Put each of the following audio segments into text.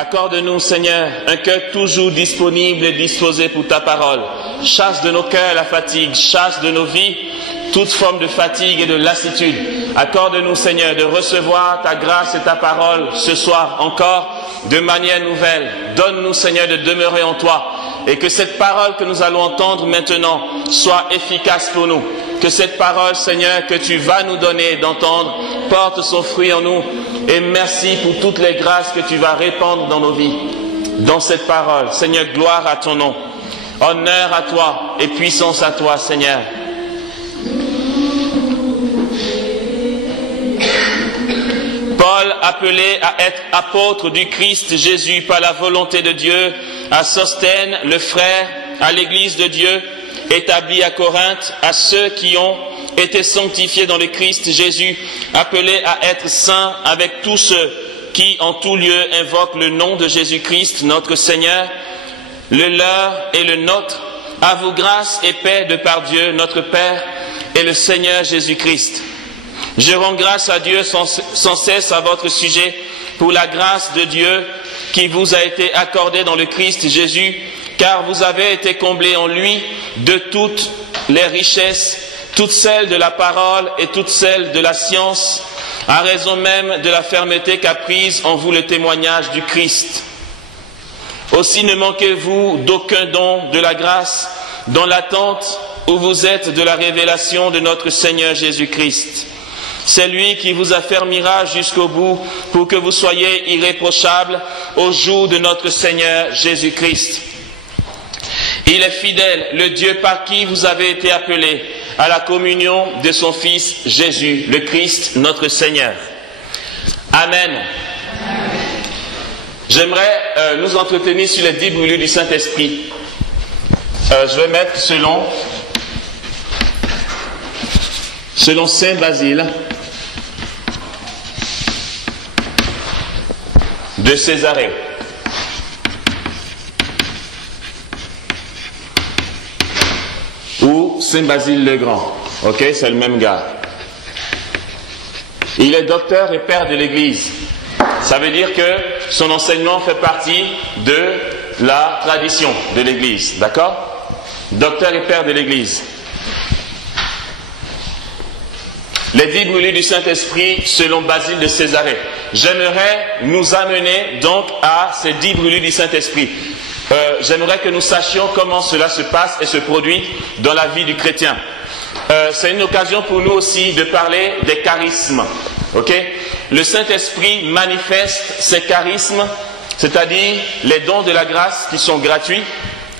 Accorde-nous, Seigneur, un cœur toujours disponible et disposé pour ta parole. Chasse de nos cœurs la fatigue, chasse de nos vies toute forme de fatigue et de lassitude. Accorde-nous, Seigneur, de recevoir ta grâce et ta parole ce soir encore de manière nouvelle. Donne-nous, Seigneur, de demeurer en toi et que cette parole que nous allons entendre maintenant soit efficace pour nous. Que cette parole, Seigneur, que tu vas nous donner d'entendre porte son fruit en nous. Et merci pour toutes les grâces que tu vas répandre dans nos vies, dans cette parole. Seigneur, gloire à ton nom. Honneur à toi et puissance à toi, Seigneur. Paul, appelé à être apôtre du Christ Jésus par la volonté de Dieu, à Sosthène, le frère, à l'église de Dieu, établie à Corinthe, à ceux qui ont été sanctifiés dans le Christ Jésus, appelés à être saints avec tous ceux qui en tout lieu invoquent le nom de Jésus-Christ, notre Seigneur, le leur et le nôtre, à vous grâce et paix de par Dieu, notre Père, et le Seigneur Jésus-Christ. Je rends grâce à Dieu sans cesse à votre sujet pour la grâce de Dieu qui vous a été accordée dans le Christ Jésus, car vous avez été comblés en lui de toutes les richesses, toutes celles de la parole et toutes celles de la science, à raison même de la fermeté qu'a prise en vous le témoignage du Christ. Aussi ne manquez-vous d'aucun don de la grâce dans l'attente où vous êtes de la révélation de notre Seigneur Jésus-Christ. C'est lui qui vous affermira jusqu'au bout pour que vous soyez irréprochables au jour de notre Seigneur Jésus-Christ. Il est fidèle, le Dieu par qui vous avez été appelés à la communion de son Fils Jésus, le Christ, notre Seigneur. Amen. J'aimerais nous entretenir sur les 10 brûlures du Saint-Esprit. Je vais mettre selon Saint Basile de Césarée. Ou Saint Basile le Grand. Ok, c'est le même gars. Il est docteur et père de l'Église. Ça veut dire que son enseignement fait partie de la tradition de l'Église. D'accord? Docteur et père de l'Église. Les 10 brûlures du Saint-Esprit selon Basile de Césarée. J'aimerais nous amener donc à ces 10 brûlures du Saint-Esprit. J'aimerais que nous sachions comment cela se passe et se produit dans la vie du chrétien. C'est une occasion pour nous aussi de parler des charismes. Okay? Le Saint-Esprit manifeste ses charismes, c'est-à-dire les dons de la grâce qui sont gratuits.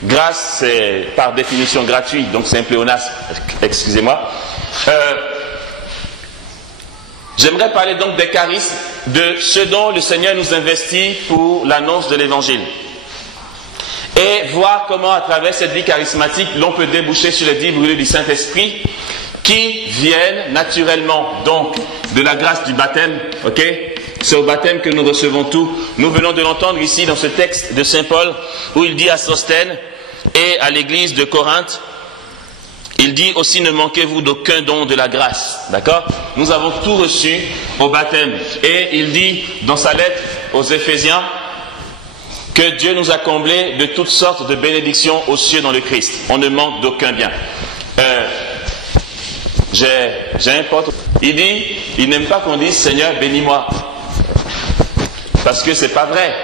Grâce, c'est par définition gratuit, donc c'est un pléonasme, excusez-moi. J'aimerais parler donc des charismes, de ce dont le Seigneur nous investit pour l'annonce de l'Évangile. Et voir comment à travers cette vie charismatique, l'on peut déboucher sur les 10 brûlures du Saint-Esprit qui viennent naturellement donc de la grâce du baptême. Ok? C'est au baptême que nous recevons tout. Nous venons de l'entendre ici dans ce texte de Saint Paul où il dit à Sosthène et à l'église de Corinthe, il dit aussi ne manquez-vous d'aucun don de la grâce. D'accord? Nous avons tout reçu au baptême. Et il dit dans sa lettre aux Éphésiens que Dieu nous a comblés de toutes sortes de bénédictions aux cieux dans le Christ. On ne manque d'aucun bien. J'ai un pote, il dit, il n'aime pas qu'on dise Seigneur bénis-moi. Parce que c'est pas vrai.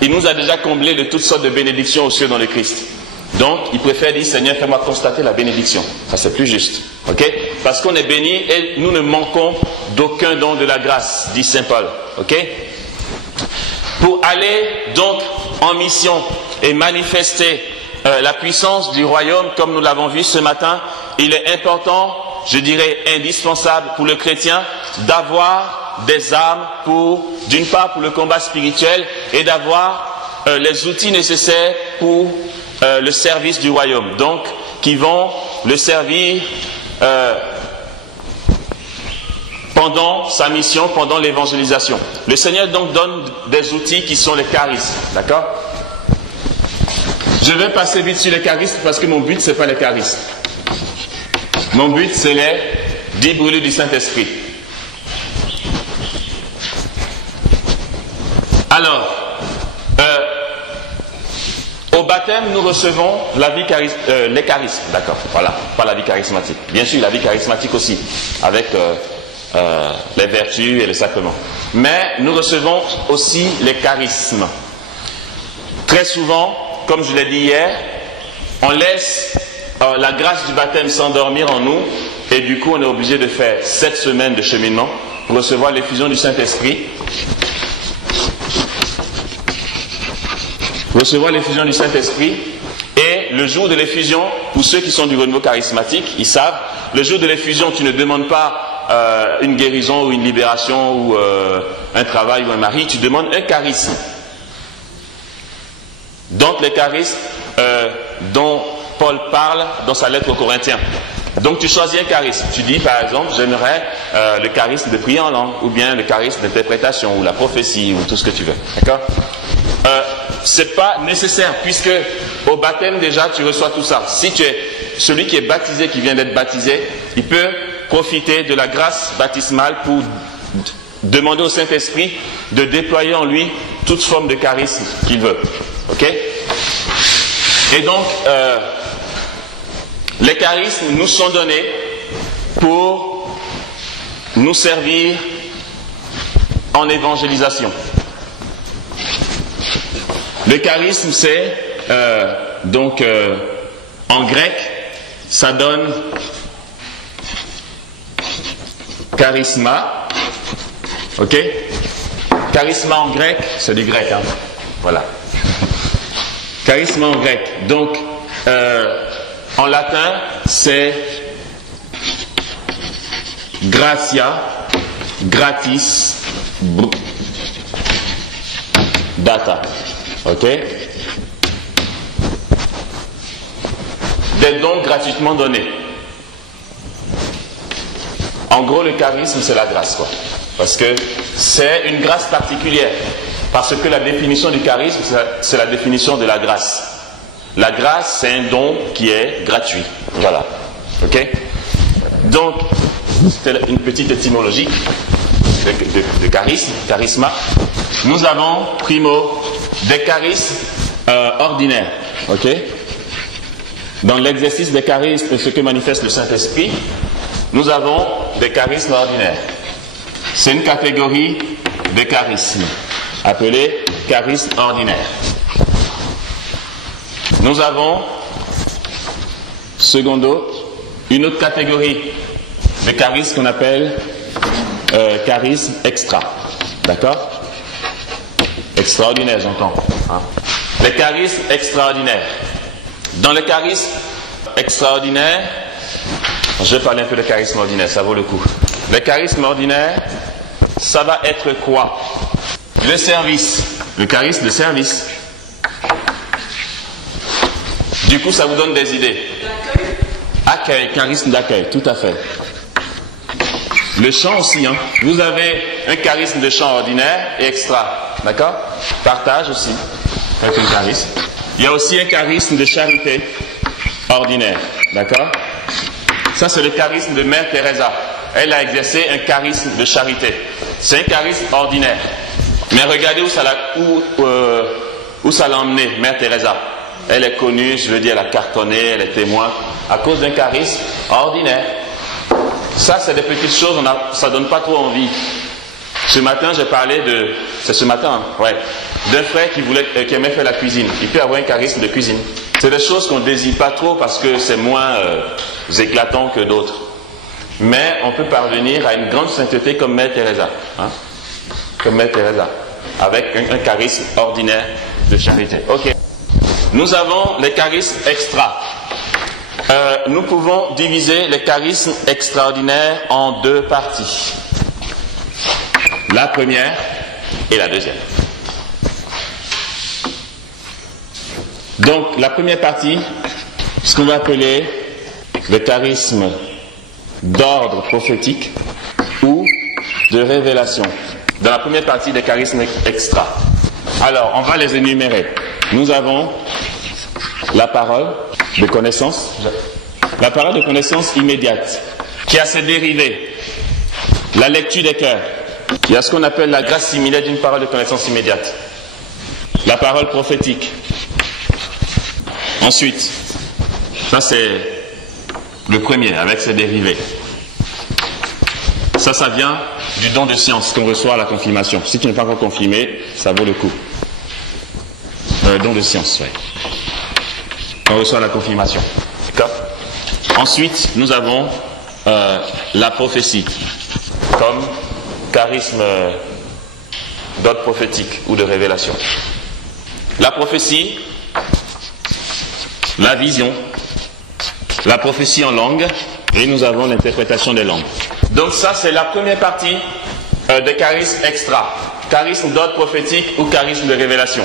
Il nous a déjà comblés de toutes sortes de bénédictions aux cieux dans le Christ. Donc, il préfère dire Seigneur fais-moi constater la bénédiction. Ça c'est plus juste. Ok? Parce qu'on est béni et nous ne manquons d'aucun don de la grâce, dit Saint Paul. Ok? Pour aller donc en mission et manifester la puissance du royaume comme nous l'avons vu ce matin, il est important, je dirais indispensable pour le chrétien d'avoir des armes pour, d'une part pour le combat spirituel et d'avoir les outils nécessaires pour le service du royaume, donc qui vont le servir pendant sa mission, pendant l'évangélisation. Le Seigneur donc donne des outils qui sont les charismes, d'accord? Je vais passer vite sur les charismes parce que mon but c'est pas les charismes. Mon but c'est les 10 brûlures du Saint-Esprit. Alors, baptême, nous recevons la vie les charismes, d'accord, voilà, pas la vie charismatique. Bien sûr, la vie charismatique aussi, avec les vertus et les sacrements. Mais nous recevons aussi les charismes. Très souvent, comme je l'ai dit hier, on laisse la grâce du baptême s'endormir en nous, et du coup on est obligé de faire 7 semaines de cheminement pour recevoir l'effusion du Saint-Esprit. Recevoir l'effusion du Saint-Esprit, et le jour de l'effusion, pour ceux qui sont du renouveau charismatique, ils savent, le jour de l'effusion, tu ne demandes pas une guérison ou une libération ou un travail ou un mari, tu demandes un charisme. Donc les charismes dont Paul parle dans sa lettre aux Corinthiens. Donc tu choisis un charisme. Tu dis par exemple, j'aimerais le charisme de prier en langue, ou bien le charisme d'interprétation, ou la prophétie, ou tout ce que tu veux. D'accord ? C'est pas nécessaire, puisque au baptême déjà tu reçois tout ça. Si tu es celui qui est baptisé, qui vient d'être baptisé, il peut profiter de la grâce baptismale pour demander au Saint-Esprit de déployer en lui toute forme de charisme qu'il veut. Ok ? Et donc, les charismes nous sont donnés pour nous servir en évangélisation. Le charisme, c'est en grec, ça donne charisma. Ok? Charisma en grec, c'est du grec, hein? Voilà. Charisma en grec. Donc, en latin, c'est gratia, gratis, data. Ok? Des dons gratuitement donnés. En gros, le charisme, c'est la grâce, quoi. Parce que c'est une grâce particulière. Parce que la définition du charisme, c'est la définition de la grâce. La grâce, c'est un don qui est gratuit. Voilà. Ok? Donc, c'était une petite étymologie de charisme, charisma. Nous avons, primo, des charismes ordinaires. Ok? Dans l'exercice des charismes, ce que manifeste le Saint-Esprit, nous avons des charismes ordinaires. C'est une catégorie de charismes, appelée charisme ordinaire. Nous avons, secondo, une autre catégorie de charisme qu'on appelle charisme extra. D'accord? Extraordinaire, j'entends. Hein? Les charismes extraordinaires. Dans les charismes extraordinaires, je vais parler un peu de charisme ordinaire, ça vaut le coup. Les charismes ordinaires, ça va être quoi? Le service. Le charisme de service. Du coup, ça vous donne des idées. Accueil, charisme d'accueil, tout à fait. Le chant aussi, hein. Vous avez un charisme de chant ordinaire et extra. D'accord? Partage aussi, avec un charisme. Il y a aussi un charisme de charité ordinaire. D'accord? Ça, c'est le charisme de Mère Teresa. Elle a exercé un charisme de charité. C'est un charisme ordinaire. Mais regardez où ça l'a emmené, Mère Teresa. Elle est connue, je veux dire, elle a cartonné, elle est témoin, à cause d'un charisme ordinaire. Ça, c'est des petites choses, ça donne pas trop envie. Ce matin, j'ai parlé c'est ce matin, ouais, d'un frère qui aimait faire la cuisine. Il peut avoir un charisme de cuisine. C'est des choses qu'on ne désire pas trop parce que c'est moins éclatant que d'autres. Mais on peut parvenir à une grande sainteté comme Mère Teresa. Hein? Comme Mère Teresa. Avec un charisme ordinaire de charité. Ok. Nous avons les charismes extra. Nous pouvons diviser les charismes extraordinaires en 2 parties. La première et la deuxième. Donc, la première partie, ce qu'on va appeler le charisme d'ordre prophétique ou de révélation. Dans la première partie des charismes extra. Alors, on va les énumérer. Nous avons la parole de connaissance. La parole de connaissance immédiate, qui a ses dérivés. La lecture des cœurs. Il y a ce qu'on appelle la grâce similaire d'une parole de connaissance immédiate. La parole prophétique. Ensuite, ça c'est le premier avec ses dérivés. Ça vient du don de science qu'on reçoit à la confirmation. Si tu n'es pas encore confirmé, ça vaut le coup. Don de science, oui. On reçoit à la confirmation. D'accord? Ensuite, nous avons la prophétie comme charisme d'ordre prophétique ou de révélation. La prophétie, la vision, la prophétie en langue, et nous avons l'interprétation des langues. Donc ça, c'est la première partie des charismes extra. Charisme d'ordre prophétique ou charisme de révélation.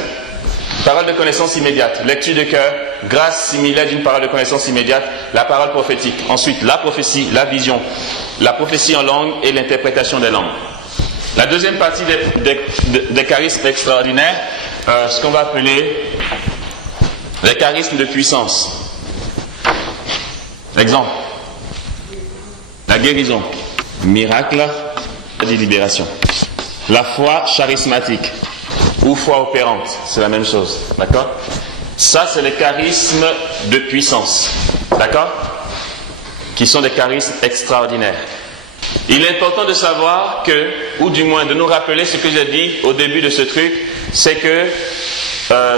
Parole de connaissance immédiate, lecture de cœur, grâce similaire d'une parole de connaissance immédiate, la parole prophétique. Ensuite, la prophétie, la vision, la prophétie en langue et l'interprétation des langues. La deuxième partie des charismes extraordinaires, ce qu'on va appeler les charismes de puissance. Exemple, la guérison, miracle, la libération. La foi charismatique ou foi opérante, c'est la même chose, d'accord? Ça, c'est les charismes de puissance, d'accord? Qui sont des charismes extraordinaires. Il est important de savoir que, ou du moins de nous rappeler ce que j'ai dit au début de ce truc, c'est que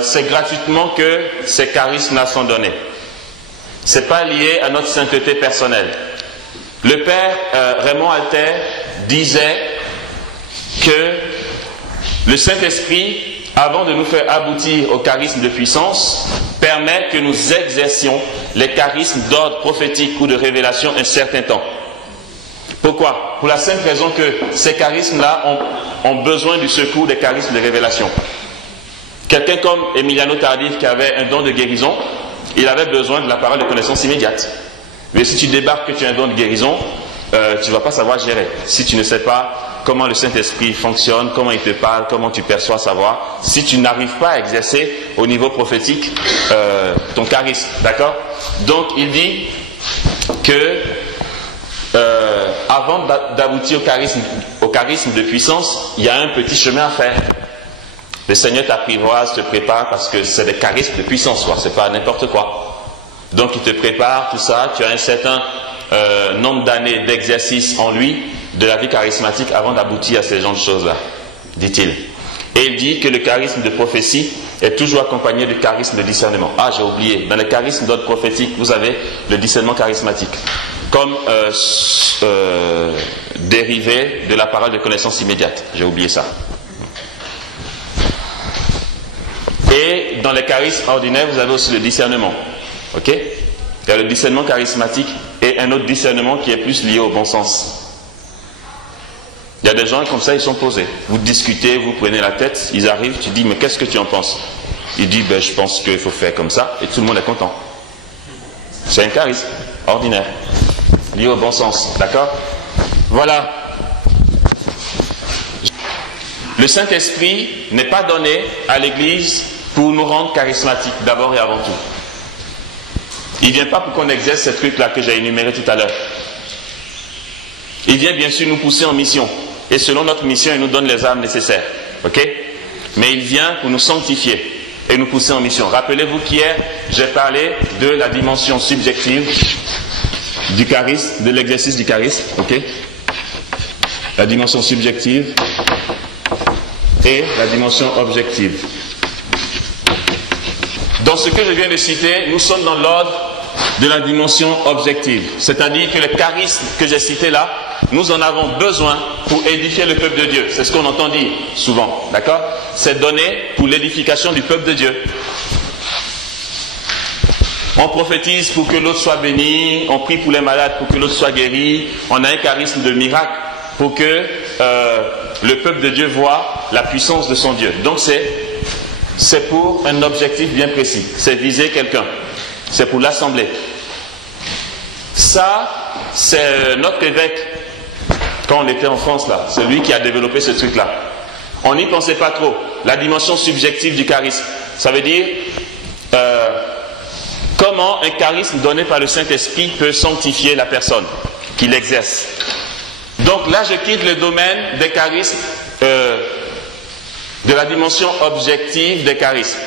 c'est gratuitement que ces charismes-là sont donnés. C'est pas lié à notre sainteté personnelle. Le père Raymond Alter disait que le Saint-Esprit, avant de nous faire aboutir au charisme de puissance, permet que nous exercions les charismes d'ordre prophétique ou de révélation un certain temps. Pourquoi? Pour la simple raison que ces charismes-là ont besoin du secours des charismes de révélation. Quelqu'un comme Emiliano Tardif qui avait un don de guérison, il avait besoin de la parole de connaissance immédiate. Mais si tu débarques que tu as un don de guérison, tu ne vas pas savoir gérer. Si tu ne sais pas comment le Saint-Esprit fonctionne, comment il te parle, comment tu perçois sa voix, si tu n'arrives pas à exercer au niveau prophétique ton charisme, d'accord? Donc il dit que avant d'aboutir au charisme de puissance, il y a un petit chemin à faire. Le Seigneur t'apprivoise, te prépare parce que c'est des charismes de puissance, c'est pas n'importe quoi. Donc il te prépare, tout ça, tu as un certain nombre d'années d'exercice en lui, de la vie charismatique avant d'aboutir à ces genres de choses-là, dit-il. Et il dit que le charisme de prophétie est toujours accompagné du charisme de discernement. Ah, j'ai oublié, dans le charisme d'ordre prophétique, vous avez le discernement charismatique, comme dérivé de la parole de connaissance immédiate. J'ai oublié ça. Et dans les charismes ordinaires, vous avez aussi le discernement. Ok? Il y a le discernement charismatique et un autre discernement qui est plus lié au bon sens. Il y a des gens comme ça, ils sont posés. Vous discutez, vous prenez la tête, ils arrivent, tu dis, mais qu'est-ce que tu en penses? Il dit, je pense qu'il faut faire comme ça, et tout le monde est content. C'est un charisme ordinaire, lié au bon sens. D'accord? Voilà. Le Saint-Esprit n'est pas donné à l'Église pour nous rendre charismatiques, d'abord et avant tout. Il ne vient pas pour qu'on exerce ces trucs-là que j'ai énumérés tout à l'heure. Il vient bien sûr nous pousser en mission. Et selon notre mission, il nous donne les armes nécessaires. Ok? Mais il vient pour nous sanctifier et nous pousser en mission. Rappelez-vous qu'hier, j'ai parlé de la dimension subjective du charisme, de l'exercice du charisme. Ok? La dimension subjective et la dimension objective. Dans ce que je viens de citer, nous sommes dans l'ordre de la dimension objective. C'est-à-dire que le charisme que j'ai cité là, nous en avons besoin pour édifier le peuple de Dieu. C'est ce qu'on entend dire souvent. D'accord? C'est donné pour l'édification du peuple de Dieu. On prophétise pour que l'autre soit béni, on prie pour les malades pour que l'autre soit guéri, on a un charisme de miracle pour que le peuple de Dieu voit la puissance de son Dieu. Donc c'est pour un objectif bien précis. C'est viser quelqu'un. C'est pour l'assemblée. Ça, c'est notre évêque, quand on était en France là, c'est lui qui a développé ce truc-là. On n'y pensait pas trop. La dimension subjective du charisme. Ça veut dire comment un charisme donné par le Saint-Esprit peut sanctifier la personne qui l'exerce. Donc là, je quitte le domaine des charismes, de la dimension objective des charismes.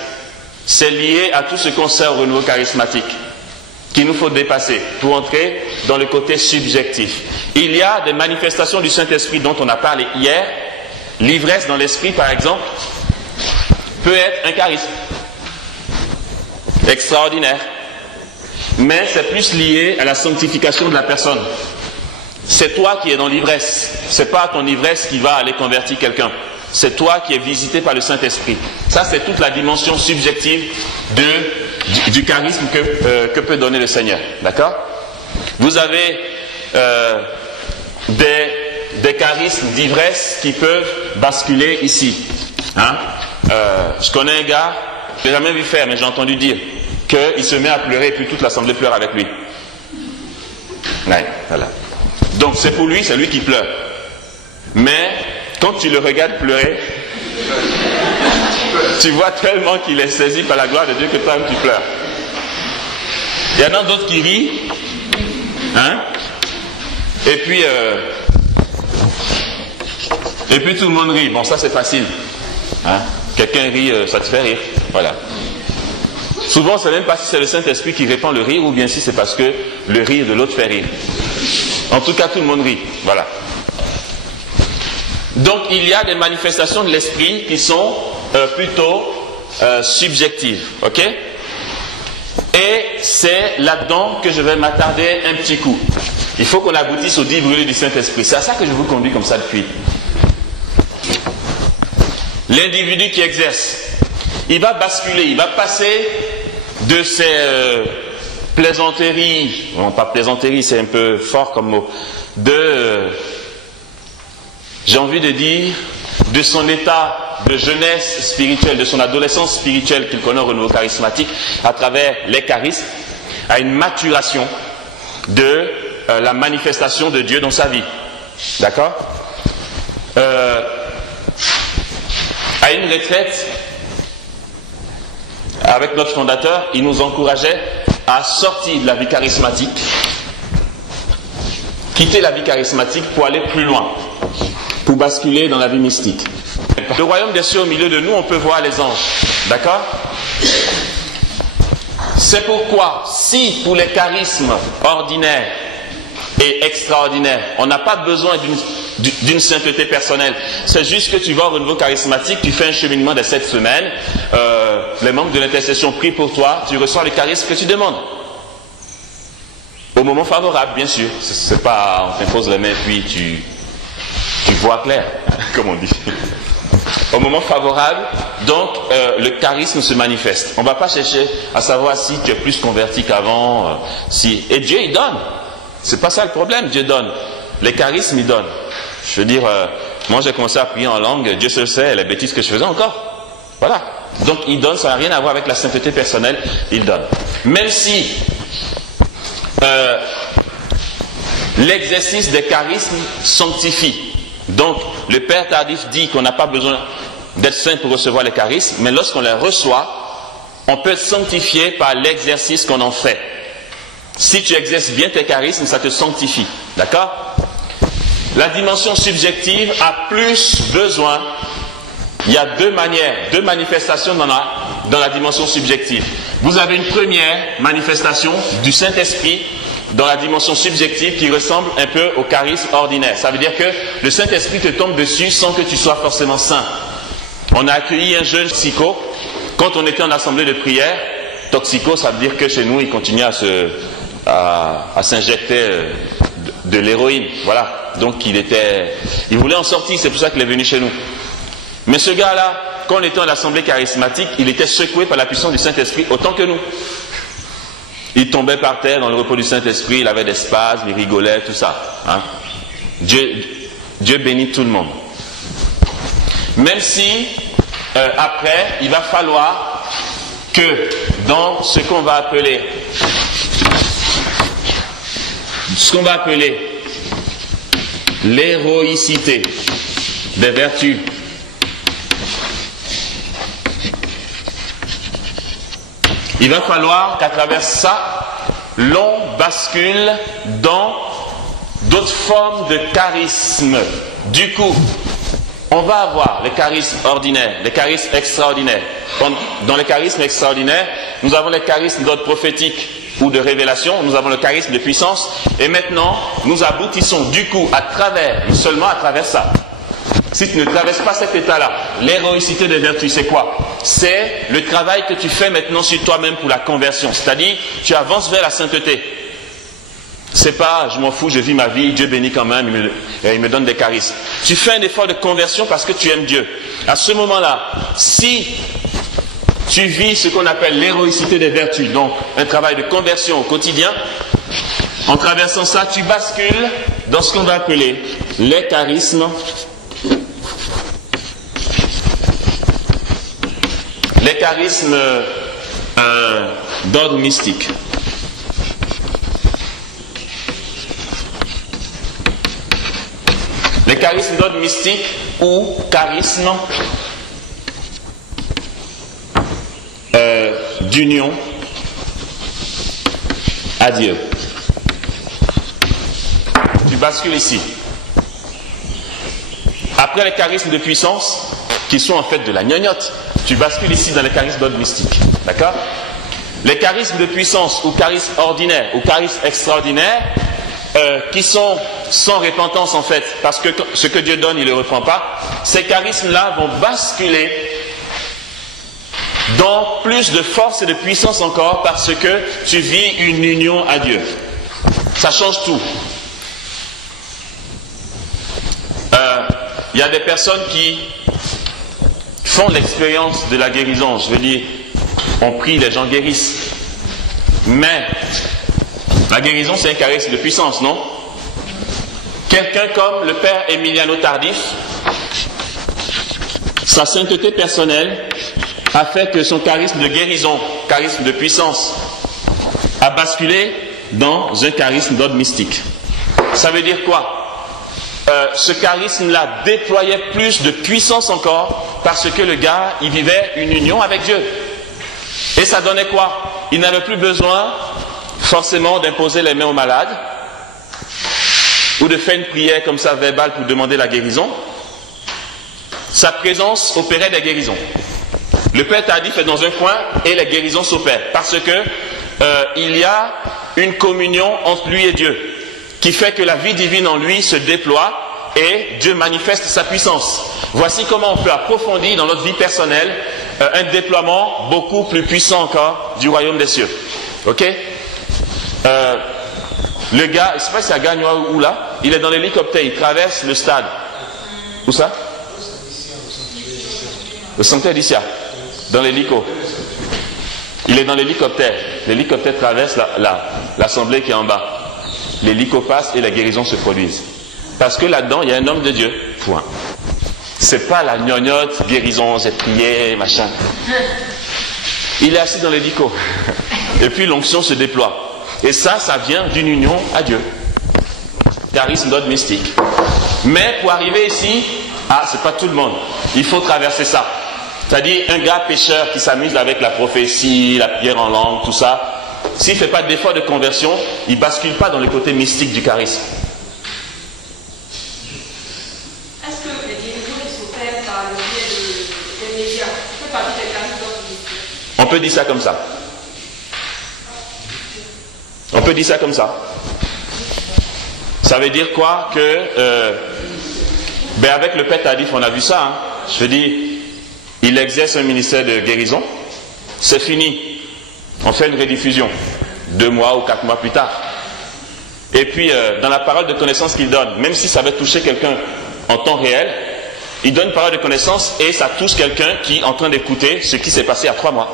c'est lié à tout ce qu'on sait au renouveau charismatique, qu'il nous faut dépasser pour entrer dans le côté subjectif. Il y a des manifestations du Saint-Esprit dont on a parlé hier. L'ivresse dans l'esprit, par exemple, peut être un charisme extraordinaire. Mais c'est plus lié à la sanctification de la personne. C'est toi qui es dans l'ivresse. C'est pas ton ivresse qui va aller convertir quelqu'un. C'est toi qui es visité par le Saint-Esprit. Ça, c'est toute la dimension subjective du charisme que peut donner le Seigneur. D'accord? Vous avez des charismes d'ivresse qui peuvent basculer ici. Hein? Je connais un gars, je l'ai jamais vu faire, mais j'ai entendu dire qu'il se met à pleurer et puis toute l'assemblée pleure avec lui. Ouais, voilà. Donc c'est pour lui, c'est lui qui pleure. Mais quand tu le regardes pleurer, tu vois tellement qu'il est saisi par la gloire de Dieu que toi-même tu pleures. Il y en a d'autres qui rient, hein? Et puis tout le monde rit. Bon, ça c'est facile. Hein? Quelqu'un rit, ça te fait rire. Voilà. Souvent, c'est même pas si c'est le Saint-Esprit qui répand le rire ou bien si c'est parce que le rire de l'autre fait rire. En tout cas, tout le monde rit. Voilà. Donc, il y a des manifestations de l'esprit qui sont plutôt subjectives. Ok? Et c'est là-dedans que je vais m'attarder un petit coup. Il faut qu'on aboutisse au dit brûlé du Saint-Esprit. C'est à ça que je vous conduis comme ça depuis. L'individu qui exerce, il va basculer, il va passer de ces plaisanteries, non pas plaisanteries, c'est un peu fort comme mot, j'ai envie de dire, de son état de jeunesse spirituelle, de son adolescence spirituelle qu'il connaît au renouveau charismatique, à travers les charismes, à une maturation de la manifestation de Dieu dans sa vie. D'accord? À une retraite, avec notre fondateur, il nous encourageait à sortir de la vie charismatique, quitter la vie charismatique pour aller plus loin, pour basculer dans la vie mystique. Le royaume des cieux au milieu de nous, on peut voir les anges. D'accord? C'est pourquoi, si pour les charismes ordinaires et extraordinaires, on n'a pas besoin d'une sainteté personnelle, c'est juste que tu vas au renouveau charismatique, tu fais un cheminement de 7 semaines, les membres de l'intercession prient pour toi, tu reçois le charisme que tu demandes. Au moment favorable, bien sûr. C'est pas on t'impose les mains puis tu vois clair, comme on dit. Au moment favorable, donc le charisme se manifeste. On ne va pas chercher à savoir si tu es plus converti qu'avant. Et Dieu, il donne. C'est pas ça le problème, Dieu donne. Les charismes, il donne. Je veux dire, moi j'ai commencé à prier en langue, Dieu seul sait les bêtises que je faisais encore. Voilà. Donc il donne, ça n'a rien à voir avec la sainteté personnelle, il donne. Même si l'exercice des charismes sanctifie. Donc le Père tardif dit qu'on n'a pas besoin d'être saint pour recevoir les charismes, mais lorsqu'on les reçoit, on peut être sanctifié par l'exercice qu'on en fait. Si tu exerces bien tes charismes, ça te sanctifie. D'accord? La dimension subjective a plus besoin. Il y a deux manières, deux manifestations dans la dimension subjective. Vous avez une première manifestation du Saint-Esprit dans la dimension subjective qui ressemble un peu au charisme ordinaire. Ça veut dire que le Saint-Esprit te tombe dessus sans que tu sois forcément saint. On a accueilli un jeune toxico. Quand on était en assemblée de prière, toxico, ça veut dire que chez nous, il continuait à s'injecter de l'héroïne. Voilà. Donc il voulait en sortir, c'est pour ça qu'il est venu chez nous. Mais ce gars-là, quand on était en assemblée charismatique, il était secoué par la puissance du Saint-Esprit autant que nous. Il tombait par terre dans le repos du Saint-Esprit, il avait des spasmes, il rigolait, tout ça. Hein? Dieu bénit tout le monde. Même si, après, il va falloir que dans ce qu'on va appeler l'héroïcité des vertus, il va falloir qu'à travers ça, l'on bascule dans d'autres formes de charisme. Du coup, on va avoir les charismes ordinaires, les charismes extraordinaires. dans les charismes extraordinaires, nous avons les charismes d'ordre prophétique ou de révélation, nous avons le charisme de puissance, et maintenant, nous aboutissons du coup à travers, seulement à travers ça. Si tu ne traverses pas cet état-là, l'héroïcité des vertus, c'est quoi? C'est le travail que tu fais maintenant sur toi-même pour la conversion, c'est-à-dire, tu avances vers la sainteté. C'est pas, je m'en fous, je vis ma vie, Dieu bénit quand même, il me donne des charismes. Tu fais un effort de conversion parce que tu aimes Dieu. À ce moment-là, si tu vis ce qu'on appelle l'héroïcité des vertus, donc un travail de conversion au quotidien, en traversant ça, tu bascules dans ce qu'on va appeler les charismes d'ordre mystique. Les charismes d'ordre mystique ou charismes d'union à Dieu. Tu bascules ici. Après les charismes de puissance, qui sont en fait de la gnognotte, tu bascules ici dans les charismes d'ordre mystique. D'accord? Les charismes de puissance ou charismes ordinaires ou charismes extraordinaires, qui sont sans repentance en fait, parce que ce que Dieu donne, il ne le reprend pas, ces charismes-là vont basculer dans plus de force et de puissance encore parce que tu vis une union à Dieu. Ça change tout. Il y a des personnes qui font l'expérience de la guérison. Je veux dire, on prie, les gens guérissent. Mais la guérison, c'est un charisme de puissance, non? Quelqu'un comme le père Emiliano Tardif, sa sainteté personnelle a fait que son charisme de guérison, charisme de puissance, a basculé dans un charisme d'ordre mystique. Ça veut dire quoi? Ce charisme-là déployait plus de puissance encore parce que le gars, il vivait une union avec Dieu. Et ça donnait quoi? Il n'avait plus besoin forcément d'imposer les mains aux malades ou de faire une prière comme ça verbale pour demander la guérison. Sa présence opérait des guérisons. Le Père Tardif est dans un coin et les guérisons s'opèrent parce que il y a une communion entre lui et Dieu qui fait que la vie divine en lui se déploie et Dieu manifeste sa puissance. Voici comment on peut approfondir dans notre vie personnelle un déploiement beaucoup plus puissant encore du royaume des cieux. Ok? Le gars, je ne sais pas si ça gagne où là, il est dans l'hélicoptère, il traverse le stade. Où ça? Le sanctuaire d'Issia, dans l'hélico. Il est dans l'hélicoptère. L'hélicoptère traverse l'assemblée qui est en bas. L'hélico passe et les guérisons se produisent. Parce que là-dedans, il y a un homme de Dieu. Point. C'est pas la gnognotte, guérison, c'est prière, machin. Il est assis dans l'hélico. Et puis l'onction se déploie. Et ça vient d'une union à Dieu. Charisme d'ordre mystique. Mais pour arriver ici, c'est pas tout le monde. Il faut traverser ça. C'est-à-dire un gars pécheur qui s'amuse avec la prophétie, la prière en langue, tout ça. S'il ne fait pas d'effort de conversion, il ne bascule pas dans le côté mystique du charisme. Est-ce que les guérisons qui s'opèrent par le biais des médias font partie des charismes d'ordre mystique? On peut dire ça comme ça. On peut dire ça comme ça. Ça veut dire quoi? Que avec le Père Tardif, on a vu ça. Hein. Je veux dire, il exerce un ministère de guérison. C'est fini. On fait une rediffusion 2 mois ou 4 mois plus tard. Et puis, dans la parole de connaissance qu'il donne, même si ça va toucher quelqu'un en temps réel, il donne une parole de connaissance et ça touche quelqu'un qui est en train d'écouter ce qui s'est passé à 3 mois.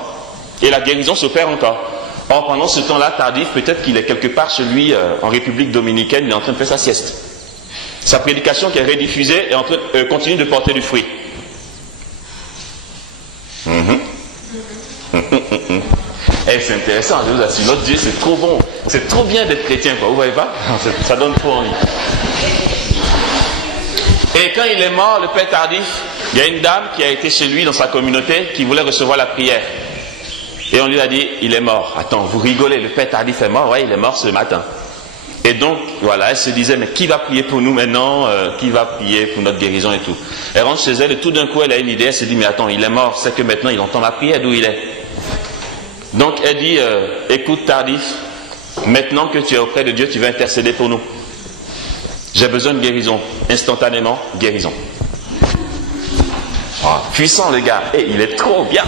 Et la guérison s'opère encore. Or, pendant ce temps-là, Tardif, peut-être qu'il est quelque part chez lui en République dominicaine, il est en train de faire sa sieste. Sa prédication qui est rediffusée est en train, continue de porter du fruit. Et c'est intéressant, je vous assure, notre Dieu c'est trop bon, c'est trop bien d'être chrétien, quoi, vous voyez pas? Ça donne trop envie. Et quand il est mort, le Père Tardif, il y a une dame qui a été chez lui dans sa communauté qui voulait recevoir la prière. Et on lui a dit, il est mort. Attends, vous rigolez, le Père Tardif est mort? Ouais, il est mort ce matin. Et donc, voilà, elle se disait, mais qui va prier pour nous maintenant? Qui va prier pour notre guérison et tout? Elle rentre chez elle et tout d'un coup, elle a une idée, elle se dit, mais attends, il est mort, c'est que maintenant il entend ma prière, d'où il est. Donc elle dit, écoute Tardif, maintenant que tu es auprès de Dieu, tu vas intercéder pour nous. J'ai besoin de guérison. Instantanément, guérison. Oh, puissant le gars, et il est trop bien.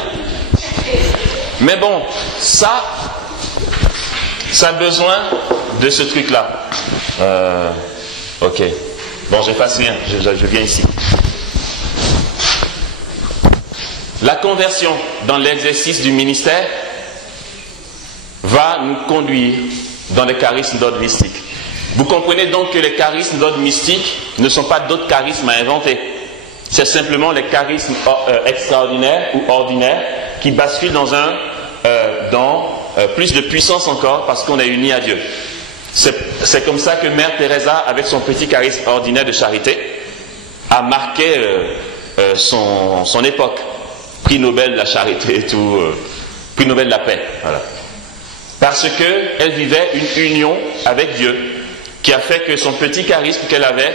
Mais bon, ça a besoin de ce truc-là. Ok. Bon, j'efface rien, je viens ici. La conversion dans l'exercice du ministère va nous conduire dans les charismes d'ordre mystique. Vous comprenez donc que les charismes d'ordre mystique ne sont pas d'autres charismes à inventer. C'est simplement les charismes extraordinaires ou ordinaires qui basculent dans plus de puissance encore parce qu'on est unis à Dieu. C'est comme ça que Mère Teresa, avec son petit charisme ordinaire de charité, a marqué son époque. Prix Nobel de la charité et tout, prix Nobel de la paix. Voilà. Parce qu'elle vivait une union avec Dieu qui a fait que son petit charisme qu'elle avait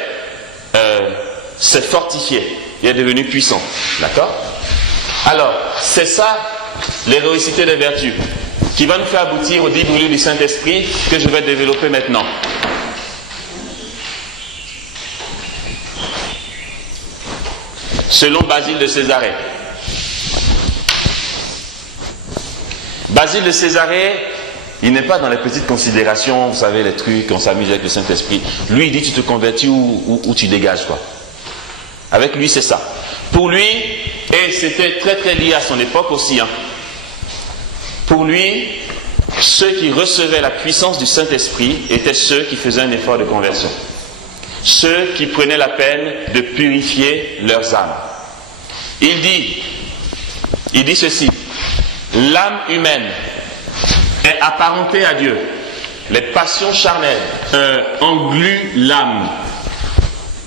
s'est fortifié et est devenu puissant. D'accord? Alors, c'est ça l'héroïcité des vertus qui va nous faire aboutir au 10 brûlures du Saint-Esprit que je vais développer maintenant. Selon Basile de Césarée. Basile de Césarée, il n'est pas dans les petites considérations, vous savez, les trucs, on s'amuse avec le Saint-Esprit. Lui, il dit, tu te convertis ou tu dégages, quoi. Avec lui, c'est ça. Pour lui, et c'était très très lié à son époque aussi, hein. Pour lui, ceux qui recevaient la puissance du Saint-Esprit étaient ceux qui faisaient un effort de conversion. Ceux qui prenaient la peine de purifier leurs âmes. Il dit ceci, l'âme humaine est apparentée à Dieu. Les passions charnelles engluent l'âme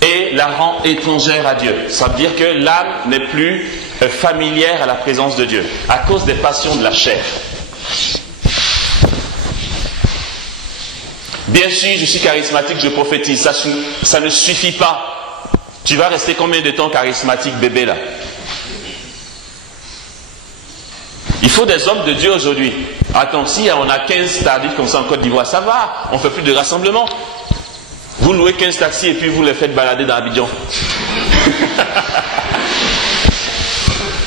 et la rend étrangère à Dieu. Ça veut dire que l'âme n'est plus familière à la présence de Dieu à cause des passions de la chair. Bien sûr, je suis charismatique, je prophétise, ça ne suffit pas. Tu vas rester combien de temps charismatique, bébé, là? Il faut des hommes de Dieu aujourd'hui. Attends, si on a 15 tardifs comme ça en Côte d'Ivoire, ça va, on ne fait plus de rassemblement. Vous louez 15 taxis et puis vous les faites balader dans Abidjan.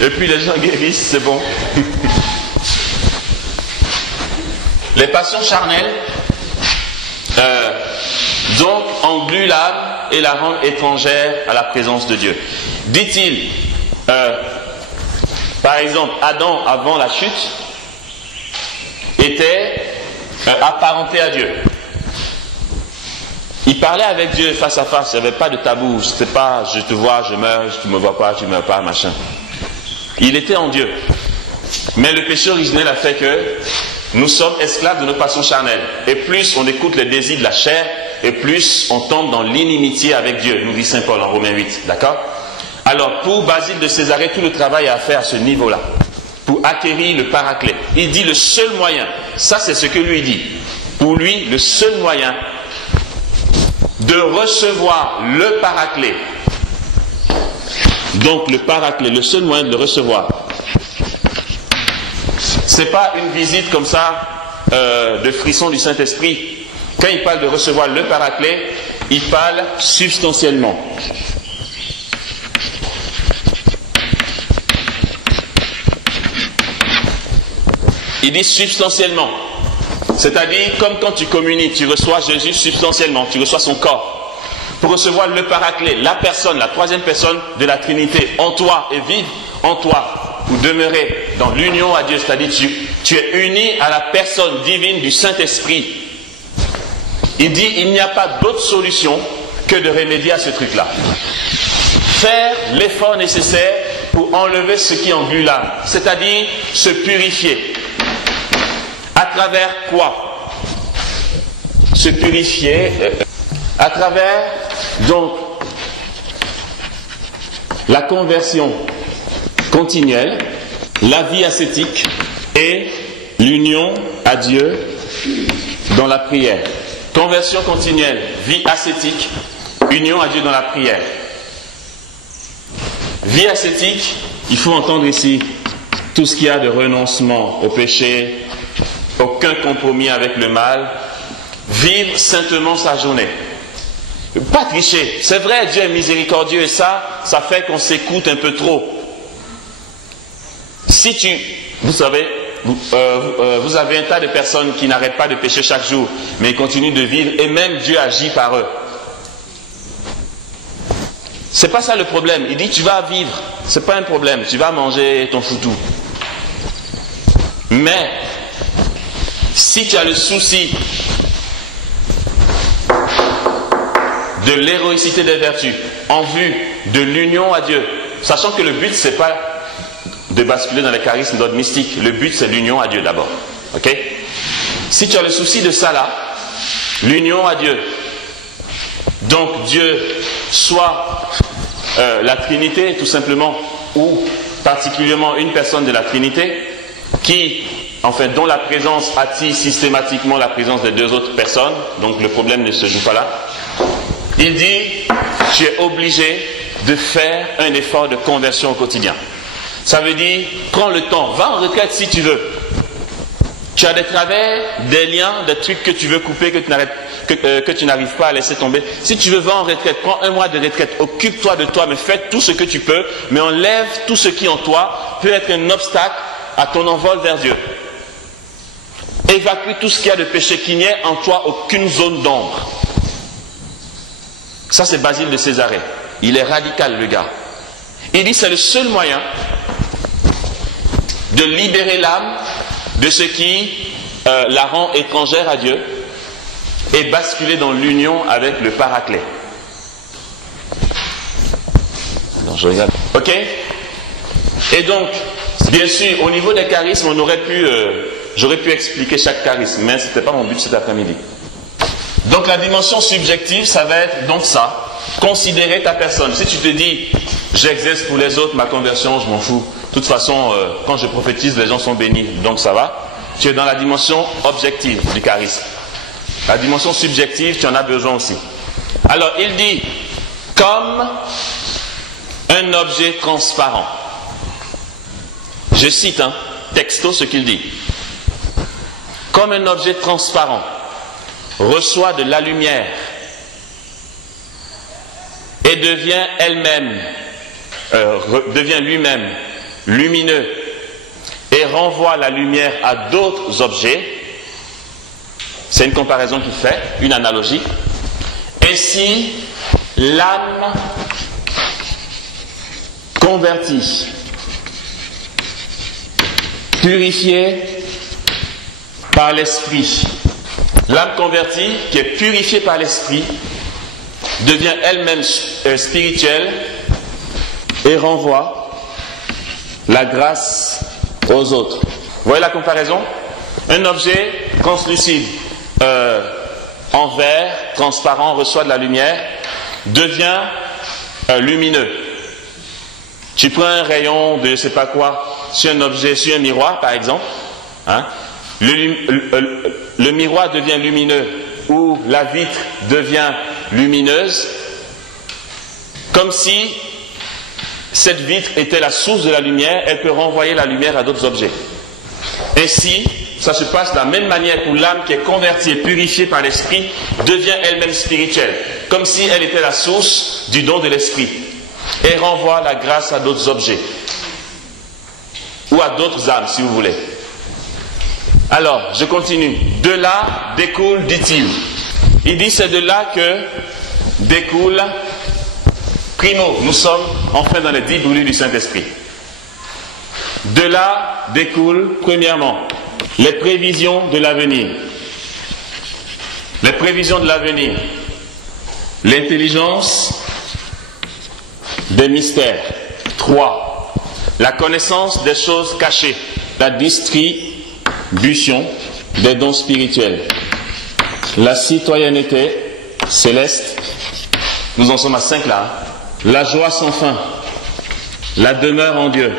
Et puis les gens guérissent, c'est bon. Les passions charnelles donc engluent l'âme et la rendent étrangère à la présence de Dieu. Dit-il, par exemple, Adam avant la chute était apparenté à Dieu. Il parlait avec Dieu face à face, il n'y avait pas de tabou, c'était pas je te vois, je meurs, tu ne me vois pas, tu ne meurs pas, machin. Il était en Dieu. Mais le péché originel a fait que nous sommes esclaves de nos passions charnelles. Et plus on écoute les désirs de la chair, et plus on tombe dans l'inimitié avec Dieu, nous dit Saint Paul en Romains 8. D'accord? Alors, pour Basile de Césarée, tout le travail à faire à ce niveau-là, pour acquérir le paraclet. Il dit le seul moyen, ça c'est ce que lui dit. Pour lui, le seul moyen de recevoir le paraclet. Donc, le paraclet, le seul moyen de le recevoir. C'est pas une visite comme ça de frisson du Saint-Esprit. Quand il parle de recevoir le paraclet, il parle substantiellement. Il dit substantiellement. C'est-à-dire, comme quand tu communies, tu reçois Jésus substantiellement, tu reçois son corps. Pour recevoir le paraclet, la personne, la troisième personne de la Trinité, en toi et vive en toi, ou demeurer dans l'union à Dieu, c'est-à-dire tu es uni à la personne divine du Saint-Esprit. Il dit, il n'y a pas d'autre solution que de remédier à ce truc-là. Faire l'effort nécessaire pour enlever ce qui englue l'âme, c'est-à-dire se purifier. À travers quoi? Se purifier à travers donc la conversion continuelle, la vie ascétique et l'union à Dieu dans la prière. Conversion continuelle, vie ascétique, union à Dieu dans la prière. Vie ascétique, il faut entendre ici tout ce qu'il y a de renoncement au péché, aucun compromis avec le mal, vivre saintement sa journée. Pas tricher. C'est vrai, Dieu est miséricordieux et ça fait qu'on s'écoute un peu trop. Vous savez, vous avez un tas de personnes qui n'arrêtent pas de pécher chaque jour, mais ils continuent de vivre et même Dieu agit par eux. C'est pas ça le problème. Il dit tu vas vivre, c'est pas un problème, tu vas manger ton foutou. Mais si tu as le souci de l'héroïcité des vertus en vue de l'union à Dieu, sachant que le but c'est pas de basculer dans les charismes d'ordre mystique, le but c'est l'union à Dieu d'abord. Ok? Si tu as le souci de ça là, l'union à Dieu, donc Dieu, soit la Trinité tout simplement, ou particulièrement une personne de la Trinité, qui, enfin, dont la présence attire systématiquement la présence des deux autres personnes, donc le problème ne se joue pas là. Il dit, tu es obligé de faire un effort de conversion au quotidien. Ça veut dire, prends le temps, va en retraite si tu veux. Tu as des travers, des liens, des trucs que tu veux couper, que tu n'arrives pas à laisser tomber. Si tu veux, va en retraite, prends un mois de retraite, occupe-toi de toi, mais fais tout ce que tu peux, mais enlève tout ce qui en toi peut être un obstacle à ton envol vers Dieu. Évacue tout ce qu'il y a de péché, qu'il n'y ait en toi aucune zone d'ombre. Ça c'est Basile de Césarée. Il est radical le gars. Il dit c'est le seul moyen de libérer l'âme de ce qui la rend étrangère à Dieu et basculer dans l'union avec le Paraclet. Alors je regarde. Ok? Et donc, bien sûr, au niveau des charismes, j'aurais pu expliquer chaque charisme, mais ce n'était pas mon but cet après-midi. Donc la dimension subjective, ça va être donc ça. Considérer ta personne. Si tu te dis, j'exerce pour les autres, ma conversion, je m'en fous. De toute façon, quand je prophétise, les gens sont bénis, donc ça va. Tu es dans la dimension objective du charisme. La dimension subjective, tu en as besoin aussi. Alors, il dit, comme un objet transparent. Je cite, texto, ce qu'il dit. Comme un objet transparent reçoit de la lumière et devient lui-même lumineux et renvoie la lumière à d'autres objets. C'est une comparaison qu'il fait, une analogie. Ainsi, l'âme convertie, purifiée par l'esprit. L'âme convertie, qui est purifiée par l'esprit, devient elle-même spirituelle et renvoie la grâce aux autres. Vous voyez la comparaison? Un objet translucide en verre, transparent, reçoit de la lumière, devient lumineux. Tu prends un rayon de je ne sais pas quoi sur un objet, sur un miroir par exemple, le miroir devient lumineux ou la vitre devient lumineuse, comme si cette vitre était la source de la lumière, elle peut renvoyer la lumière à d'autres objets. Ainsi, ça se passe de la même manière pour l'âme qui est convertie et purifiée par l'esprit, devient elle-même spirituelle, comme si elle était la source du don de l'esprit, et renvoie la grâce à d'autres objets, ou à d'autres âmes si vous voulez. Alors, je continue. De là découle, dit-il. Il dit c'est de là que découle, primo, nous sommes enfin dans les 10 brûlures du Saint-Esprit. De là découle, premièrement, les prévisions de l'avenir. Les prévisions de l'avenir. L'intelligence des mystères. 3. La connaissance des choses cachées. La distribution des dons spirituels. La citoyenneté céleste. Nous en sommes à 5 là. La joie sans fin. La demeure en Dieu.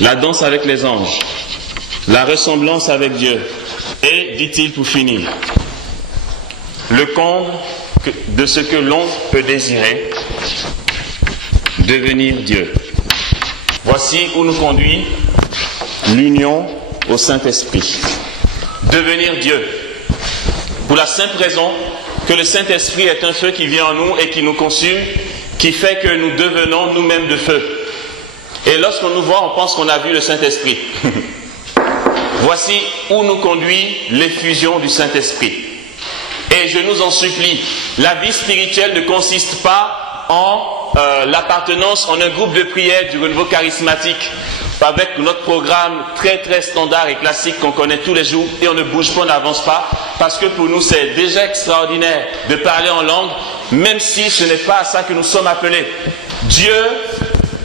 La danse avec les anges. La ressemblance avec Dieu. Et, dit-il pour finir, le comble de ce que l'on peut désirer, devenir Dieu. Voici où nous conduit l'union au Saint-Esprit. Devenir Dieu. Pour la simple raison que le Saint-Esprit est un feu qui vient en nous et qui nous consume, qui fait que nous devenons nous-mêmes de feu. Et lorsqu'on nous voit, on pense qu'on a vu le Saint-Esprit. Voici où nous conduit l'effusion du Saint-Esprit. Et je nous en supplie, la vie spirituelle ne consiste pas en l'appartenance en un groupe de prière du renouveau charismatique avec notre programme très très standard et classique qu'on connaît tous les jours et on ne bouge pas, on n'avance pas parce que pour nous c'est déjà extraordinaire de parler en langue, même si ce n'est pas à ça que nous sommes appelés. Dieu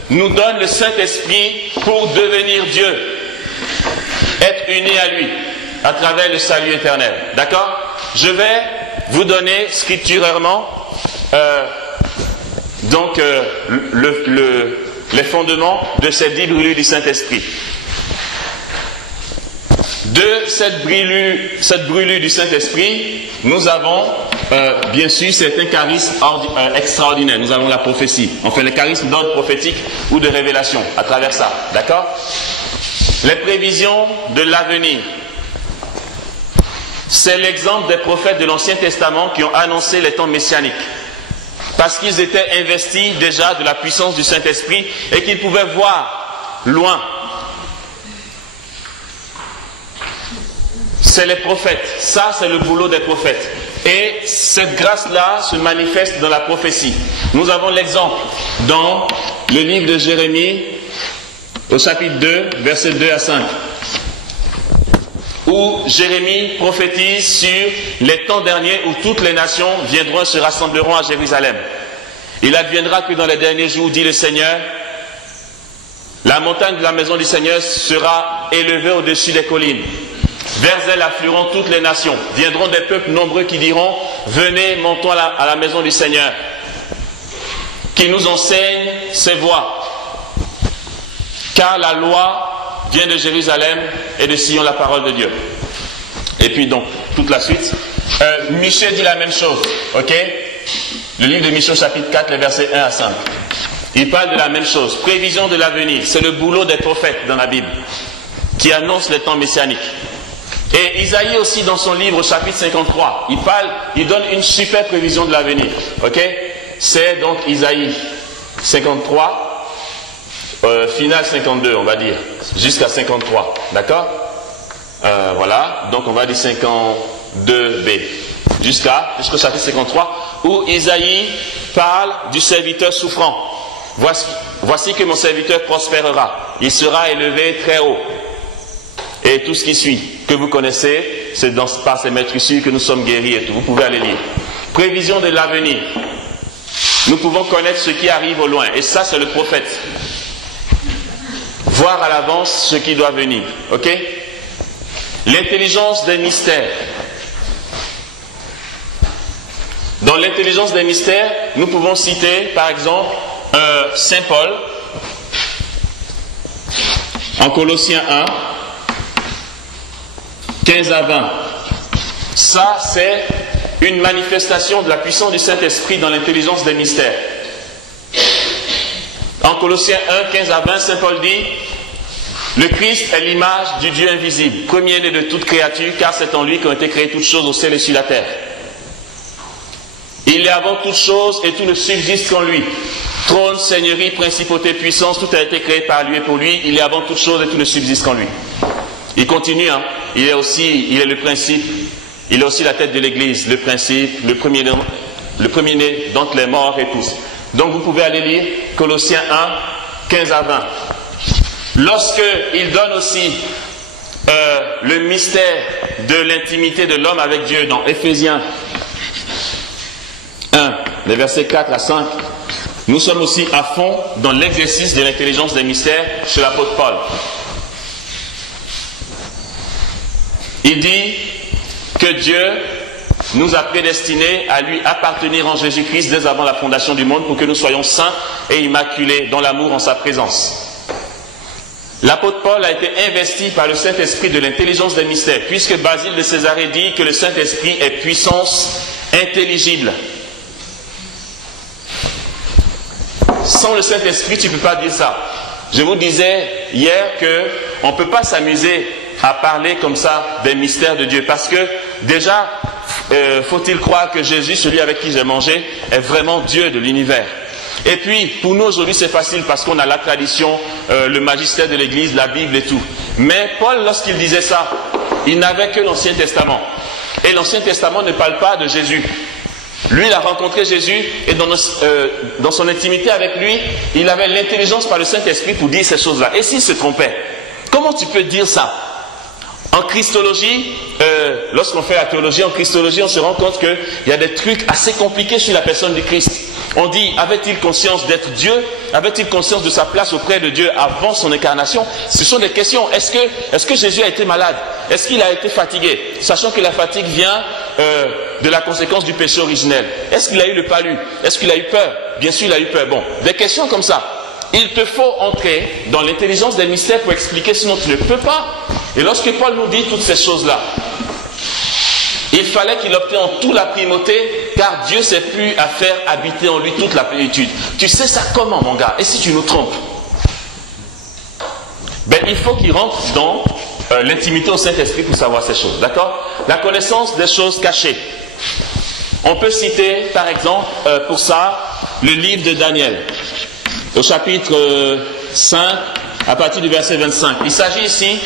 nous donne le Saint-Esprit pour devenir Dieu, être unis à lui à travers le salut éternel. D'accord? Je vais vous donner scripturairement les fondements de cette dite brûlure du Saint-Esprit. De cette brûlure du Saint-Esprit, nous avons bien sûr certains charismes extraordinaires. Nous avons la prophétie, enfin les charismes d'ordre prophétique ou de révélation à travers ça. D'accord? Les prévisions de l'avenir. C'est l'exemple des prophètes de l'Ancien Testament qui ont annoncé les temps messianiques. Parce qu'ils étaient investis déjà de la puissance du Saint-Esprit et qu'ils pouvaient voir loin. C'est les prophètes. Ça, c'est le boulot des prophètes. Et cette grâce-là se manifeste dans la prophétie. Nous avons l'exemple dans le livre de Jérémie, au chapitre 2, versets 2 à 5. Où Jérémie prophétise sur les temps derniers où toutes les nations viendront et se rassembleront à Jérusalem. Il adviendra que dans les derniers jours, dit le Seigneur, la montagne de la maison du Seigneur sera élevée au-dessus des collines. Vers elle afflueront toutes les nations. Viendront des peuples nombreux qui diront, venez, montons à la maison du Seigneur, qui nous enseigne ses voies. Car la loi vient de Jérusalem et de Sion, la parole de Dieu. Et puis donc, toute la suite. Michée dit la même chose, ok? Le livre de Michée, chapitre 4, les versets 1 à 5. Il parle de la même chose. Prévision de l'avenir. C'est le boulot des prophètes dans la Bible, qui annonce les temps messianiques. Et Isaïe aussi, dans son livre, chapitre 53, il donne une super prévision de l'avenir, ok? C'est donc Isaïe 53, final 52, on va dire, jusqu'à 53, d'accord? Voilà, donc on va dire 52b, jusqu'au chapitre 53, où Isaïe parle du serviteur souffrant. Voici que mon serviteur prospérera, il sera élevé très haut. Et tout ce qui suit, que vous connaissez, c'est par ces maîtresses que nous sommes guéris et tout. Vous pouvez aller lire. Prévision de l'avenir. Nous pouvons connaître ce qui arrive au loin. Et ça, c'est le prophète. Voir à l'avance ce qui doit venir. Ok? L'intelligence des mystères. Dans l'intelligence des mystères, nous pouvons citer, par exemple, Saint Paul, en Colossiens 1, 15 à 20. Ça, c'est une manifestation de la puissance du Saint-Esprit dans l'intelligence des mystères. En Colossiens 1, 15 à 20, Saint Paul dit, le Christ est l'image du Dieu invisible, premier-né de toute créature, car c'est en lui qu'ont été créées toutes choses au ciel et sur la terre. Il est avant toutes choses et tout ne subsiste qu'en lui. Trône, seigneurie, principauté, puissance, tout a été créé par lui et pour lui. Il est avant toutes choses et tout ne subsiste qu'en lui. Il continue, hein. Il est le principe, il est aussi la tête de l'Église, le principe, le premier-né d'entre les morts et tous. Donc vous pouvez aller lire Colossiens 1, 15 à 20. Lorsqu'il donne aussi le mystère de l'intimité de l'homme avec Dieu dans Éphésiens 1, les versets 4 à 5, nous sommes aussi à fond dans l'exercice de l'intelligence des mystères chez l'apôtre Paul. Il dit que Dieu nous a prédestinés à lui appartenir en Jésus-Christ dès avant la fondation du monde pour que nous soyons saints et immaculés dans l'amour en sa présence. L'apôtre Paul a été investi par le Saint-Esprit de l'intelligence des mystères, puisque Basile de Césarée dit que le Saint-Esprit est puissance intelligible. Sans le Saint-Esprit, tu ne peux pas dire ça. Je vous disais hier qu'on ne peut pas s'amuser à parler comme ça des mystères de Dieu, parce que déjà, faut-il croire que Jésus, celui avec qui j'ai mangé, est vraiment Dieu de l'univers. Et puis, pour nous aujourd'hui, c'est facile parce qu'on a la tradition, le magistère de l'Église, la Bible et tout. Mais Paul, lorsqu'il disait ça, il n'avait que l'Ancien Testament. Et l'Ancien Testament ne parle pas de Jésus. Lui, il a rencontré Jésus et dans son intimité avec lui, il avait l'intelligence par le Saint-Esprit pour dire ces choses-là. Et s'il se trompait, comment tu peux dire ça? En Christologie, lorsqu'on fait la théologie, en Christologie, on se rend compte qu'il y a des trucs assez compliqués sur la personne du Christ. On dit, avait-il conscience d'être Dieu? Avait-il conscience de sa place auprès de Dieu avant son incarnation? Ce sont des questions. Est-ce que Jésus a été malade? Est-ce qu'il a été fatigué? Sachant que la fatigue vient de la conséquence du péché originel. Est-ce qu'il a eu le palu? Est-ce qu'il a eu peur? Bien sûr, il a eu peur. Bon, des questions comme ça. Il te faut entrer dans l'intelligence des mystères pour expliquer, sinon tu ne peux pas. Et lorsque Paul nous dit toutes ces choses-là, il fallait qu'il obtienne en tout la primauté, car Dieu s'est plu à faire habiter en lui toute la plénitude. Tu sais ça comment, mon gars? Et si tu nous trompes? Ben, il faut qu'il rentre dans l'intimité au Saint-Esprit pour savoir ces choses, d'accord? La connaissance des choses cachées. On peut citer, par exemple, pour ça, le livre de Daniel, au chapitre 5, à partir du verset 25. Il s'agit ici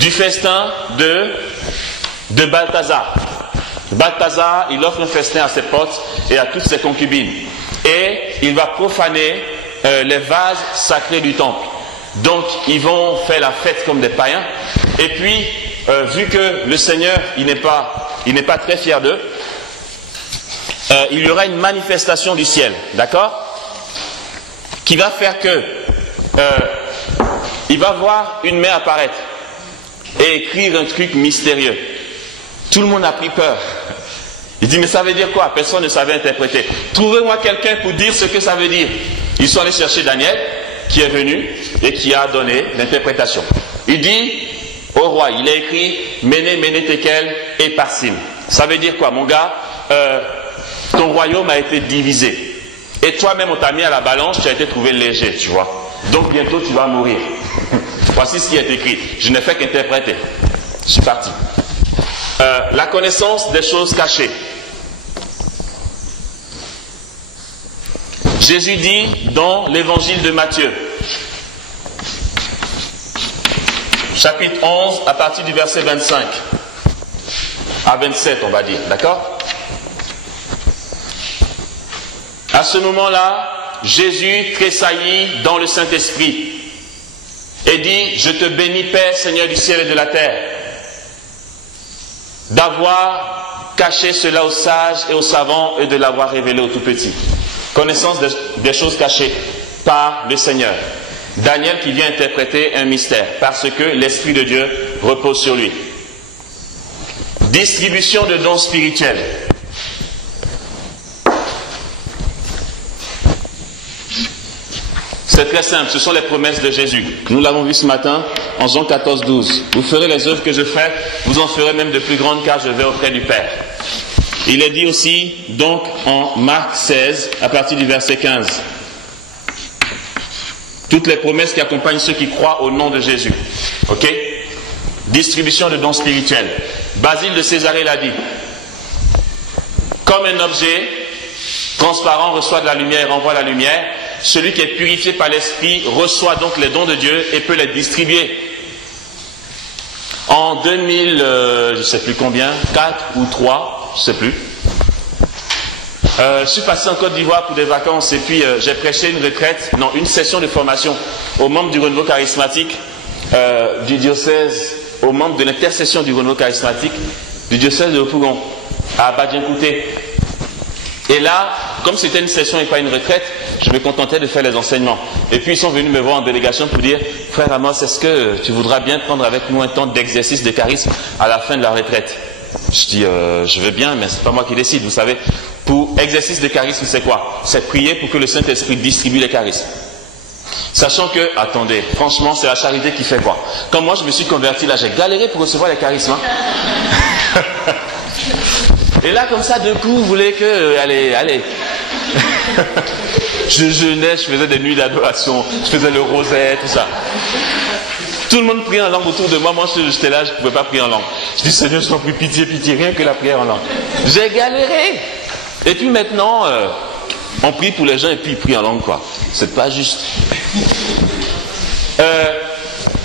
du festin de Balthazar. Balthazar, il offre un festin à ses potes et à toutes ses concubines. Et il va profaner les vases sacrés du temple. Donc, ils vont faire la fête comme des païens. Et puis, vu que le Seigneur, il n'est pas très fier d'eux, il y aura une manifestation du ciel, d'accord, qui va faire que il va voir une main apparaître et écrire un truc mystérieux. Tout le monde a pris peur. Il dit, mais ça veut dire quoi? Personne ne savait interpréter. Trouvez-moi quelqu'un pour dire ce que ça veut dire. Ils sont allés chercher Daniel, qui est venu et qui a donné l'interprétation. Il dit au roi, il a écrit Méné, Méné, Tekel et Parsim. Ça veut dire quoi, mon gars? Ton royaume a été divisé. Et toi-même, on t'a mis à la balance, tu as été trouvé léger, tu vois. Donc bientôt, tu vas mourir. Voici ce qui est écrit. Je n'ai fait qu'interpréter. Je suis parti. La connaissance des choses cachées. Jésus dit dans l'évangile de Matthieu, chapitre 11, à partir du verset 25 à 27, on va dire, d'accord? À ce moment-là, Jésus tressaillit dans le Saint-Esprit et dit, je te bénis, Père, Seigneur du ciel et de la terre, d'avoir caché cela aux sages et aux savants et de l'avoir révélé aux tout petits. Connaissance des choses cachées par le Seigneur. Daniel qui vient interpréter un mystère parce que l'Esprit de Dieu repose sur lui. Distribution de dons spirituels. C'est très simple, ce sont les promesses de Jésus. Nous l'avons vu ce matin en Jean 14, 12. Vous ferez les œuvres que je fais, vous en ferez même de plus grandes car je vais auprès du Père. Il est dit aussi, donc, en Marc 16, à partir du verset 15. Toutes les promesses qui accompagnent ceux qui croient au nom de Jésus. Ok? Distribution de dons spirituels. Basile de Césarée l'a dit. Comme un objet transparent reçoit de la lumière et renvoie la lumière, celui qui est purifié par l'Esprit reçoit donc les dons de Dieu et peut les distribuer. En 2000, je ne sais plus combien, 4 ou 3, je ne sais plus. Je suis passé en Côte d'Ivoire pour des vacances et puis j'ai prêché une session de formation aux membres du renouveau charismatique du diocèse, aux membres de l'intercession du renouveau charismatique du diocèse de Opougon, à Badiankouté. Et là, comme c'était une session et pas une retraite, je me contentais de faire les enseignements. Et puis ils sont venus me voir en délégation pour dire, frère Amos, est-ce que tu voudras bien prendre avec nous un temps d'exercice de charisme à la fin de la retraite? Je dis, je veux bien, mais c'est pas moi qui décide, vous savez. Pour exercice de charisme, c'est quoi? C'est prier pour que le Saint-Esprit distribue les charismes. Sachant que, attendez, franchement, c'est la charité qui fait quoi? Quand moi je me suis converti, là, j'ai galéré pour recevoir les charismes. Hein. Et là, comme ça, d'un coup, vous voulez que... allez. Je jeûnais, je faisais des nuits d'adoration, je faisais le rosaire, tout ça. Tout le monde priait en langue autour de moi. Moi, j'étais là, je ne pouvais pas prier en langue. Je dis, Seigneur, je t'en prie, pitié, rien que la prière en langue. J'ai galéré. Et puis maintenant, on prie pour les gens et puis ils prient en langue, quoi. C'est pas juste.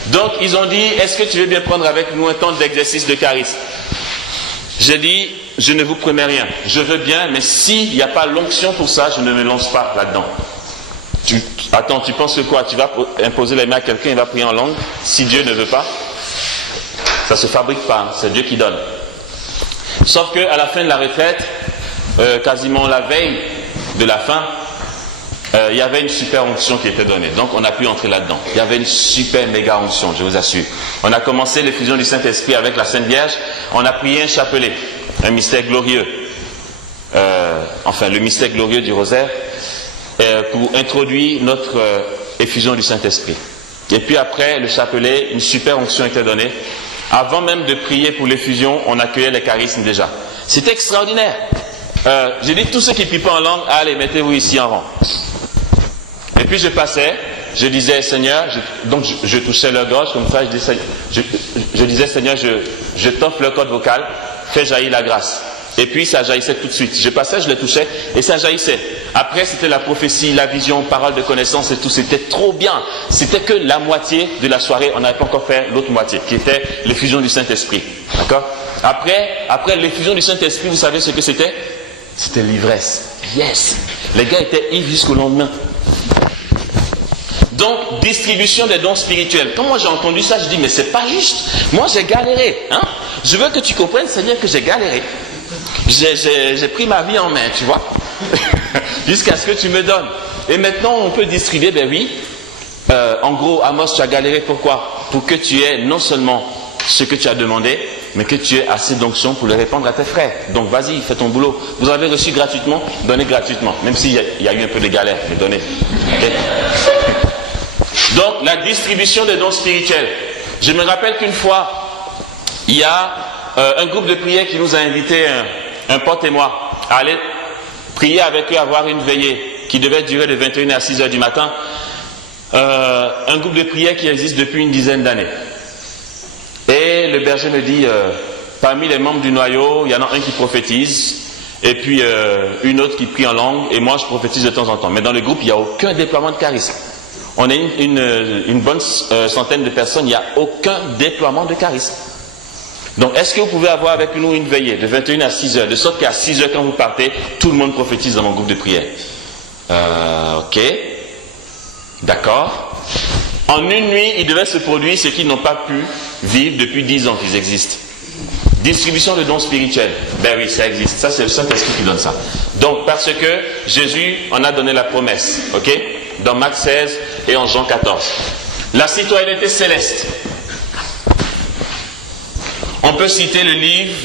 Donc, ils ont dit, est-ce que tu veux bien prendre avec nous un temps d'exercice de charisme? J'ai dit, je ne vous promets rien. Je veux bien, mais s'il n'y a pas l'onction pour ça, je ne me lance pas là-dedans. Attends, tu penses que quoi? Tu vas imposer les mains à quelqu'un, il va prier en langue? Si Dieu ne veut pas, ça ne se fabrique pas, hein, c'est Dieu qui donne. Sauf qu'à la fin de la retraite, quasiment la veille de la fin, il y avait une super onction qui était donnée. Donc on a pu entrer là-dedans. Il y avait une super méga onction, je vous assure. On a commencé l'effusion du Saint-Esprit avec la Sainte Vierge. On a prié un chapelet, un mystère glorieux. Enfin, le mystère glorieux du rosaire. Pour introduire notre effusion du Saint-Esprit. Et puis après le chapelet, une super onction était donnée. Avant même de prier pour l'effusion, on accueillait les charismes déjà. C'était extraordinaire. J'ai dit, tous ceux qui ne prient pas en langue, allez, mettez-vous ici en rang. Et puis je passais, je disais, Seigneur, donc je touchais leur gorge, comme ça, je disais, Seigneur, je t'offre le code vocal, fais jaillir la grâce. Et puis ça jaillissait tout de suite. Je passais, je le touchais et ça jaillissait. Après c'était la prophétie, la vision, parole de connaissance et tout. C'était trop bien. C'était que la moitié de la soirée. On n'avait pas encore fait l'autre moitié qui était l'effusion du Saint-Esprit. D'accord? Après l'effusion du Saint-Esprit, vous savez ce que c'était? C'était l'ivresse. Yes! Les gars étaient ivres jusqu'au lendemain. Donc, distribution des dons spirituels. Quand moi j'ai entendu ça, je dis, mais c'est pas juste. Moi j'ai galéré. Hein? Je veux que tu comprennes, Seigneur, que j'ai galéré. J'ai pris ma vie en main, tu vois, jusqu'à ce que tu me donnes. Et maintenant, on peut distribuer, ben oui. En gros, Amos, tu as galéré, pourquoi? Pour que tu aies non seulement ce que tu as demandé, mais que tu aies assez d'onction pour le répandre à tes frères. Donc, vas-y, fais ton boulot. Vous avez reçu gratuitement, donnez gratuitement. Même s'il y a eu un peu de galère, mais donnez. Okay? Donc, la distribution des dons spirituels. Je me rappelle qu'une fois, il y a un groupe de prière qui nous a invités, un pote et moi, à aller prier avec eux, avoir une veillée qui devait durer de 21h à 6h du matin. Un groupe de prière qui existe depuis une dizaine d'années. Et le berger me dit, parmi les membres du noyau, il y en a un qui prophétise, et puis une autre qui prie en langue, et moi je prophétise de temps en temps. Mais dans le groupe, il n'y a aucun déploiement de charisme. On est une bonne centaine de personnes, il n'y a aucun déploiement de charisme. Donc, est-ce que vous pouvez avoir avec nous une veillée de 21 à 6 heures, de sorte qu'à 6 heures, quand vous partez, tout le monde prophétise dans mon groupe de prière? Ok. D'accord. En une nuit, il devait se produire ce qu'ils n'ont pas pu vivre depuis 10 ans qu'ils existent. Distribution de dons spirituels. Ben oui, ça existe. Ça, c'est le Saint-Esprit qui donne ça. Donc, parce que Jésus en a donné la promesse. Ok? Dans Marc 16 et en Jean 14. La citoyenneté céleste. On peut citer le livre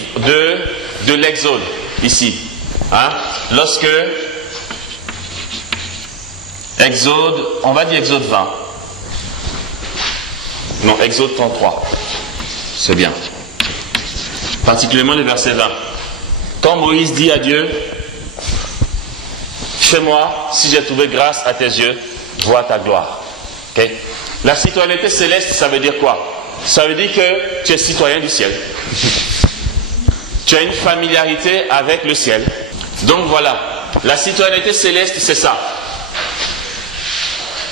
de l'Exode, ici. Hein? Lorsque Exode, on va dire Exode 20. Non, Exode 33. C'est bien. Particulièrement le verset 20. Quand Moïse dit à Dieu, fais-moi, si j'ai trouvé grâce à tes yeux, vois ta gloire. Okay? La citoyenneté céleste, ça veut dire quoi? Ça veut dire que tu es citoyen du ciel. Tu as une familiarité avec le ciel. Donc voilà, la citoyenneté céleste, c'est ça.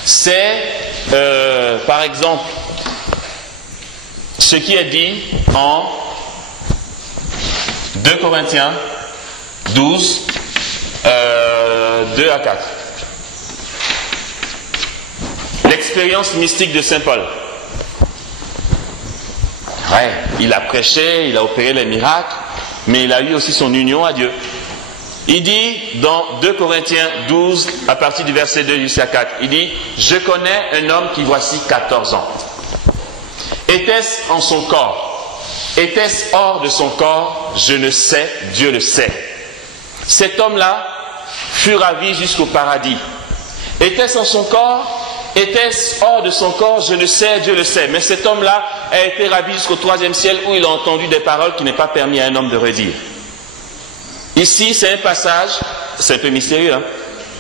C'est, par exemple, ce qui est dit en 2 Corinthiens 12, 2 à 4. L'expérience mystique de Saint Paul. Ouais, il a prêché, il a opéré les miracles, mais il a eu aussi son union à Dieu. Il dit dans 2 Corinthiens 12, à partir du verset 2 jusqu'à 4, il dit, je connais un homme qui voici 14 ans. Était-ce en son corps? Était-ce hors de son corps? Je ne sais, Dieu le sait. Cet homme-là fut ravi jusqu'au paradis. Était-ce en son corps? Était-ce hors de son corps? Je le sais, Dieu le sait. Mais cet homme-là a été ravi jusqu'au 3e ciel où il a entendu des paroles qui n'est pas permis à un homme de redire. Ici, c'est un passage, c'est un peu mystérieux, hein,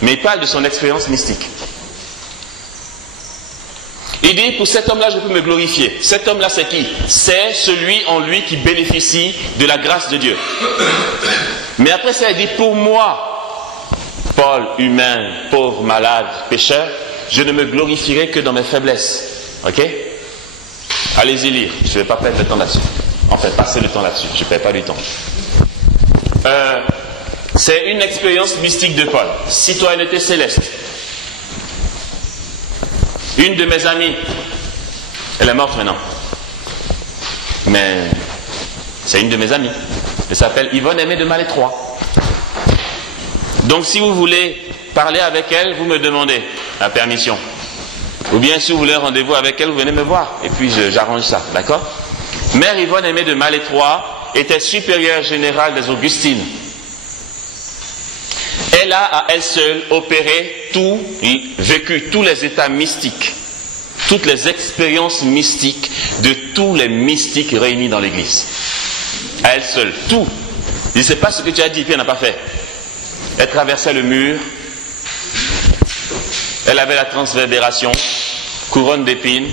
mais il parle de son expérience mystique. Il dit, pour cet homme-là, je peux me glorifier. Cet homme-là, c'est qui? C'est celui en lui qui bénéficie de la grâce de Dieu. Mais après ça, il dit, pour moi, Paul, humain, pauvre, malade, pécheur, je ne me glorifierai que dans mes faiblesses. Ok? Allez-y lire. Je ne vais pas perdre le temps là-dessus. Enfin, passer le temps là-dessus. Je ne perds pas du temps. C'est une expérience mystique de Paul. Citoyenneté céleste. Une de mes amies, elle est morte maintenant. Mais c'est une de mes amies. Elle s'appelle Yvonne Aimée de Malétroit. Donc si vous voulez parler avec elle, vous me demandez la permission. Ou bien si vous voulez un rendez-vous avec elle, vous venez me voir. Et puis j'arrange ça, d'accord? Mère Yvonne Aimée de Malétroit était supérieure générale des Augustines. Elle a à elle seule opéré tout, vécu tous les états mystiques, toutes les expériences mystiques de tous les mystiques réunis dans l'église. À elle seule, tout. Je ne sais pas ce que tu as dit, puis elle n'a pas fait. Elle traversait le mur, elle avait la transverbération, couronne d'épines,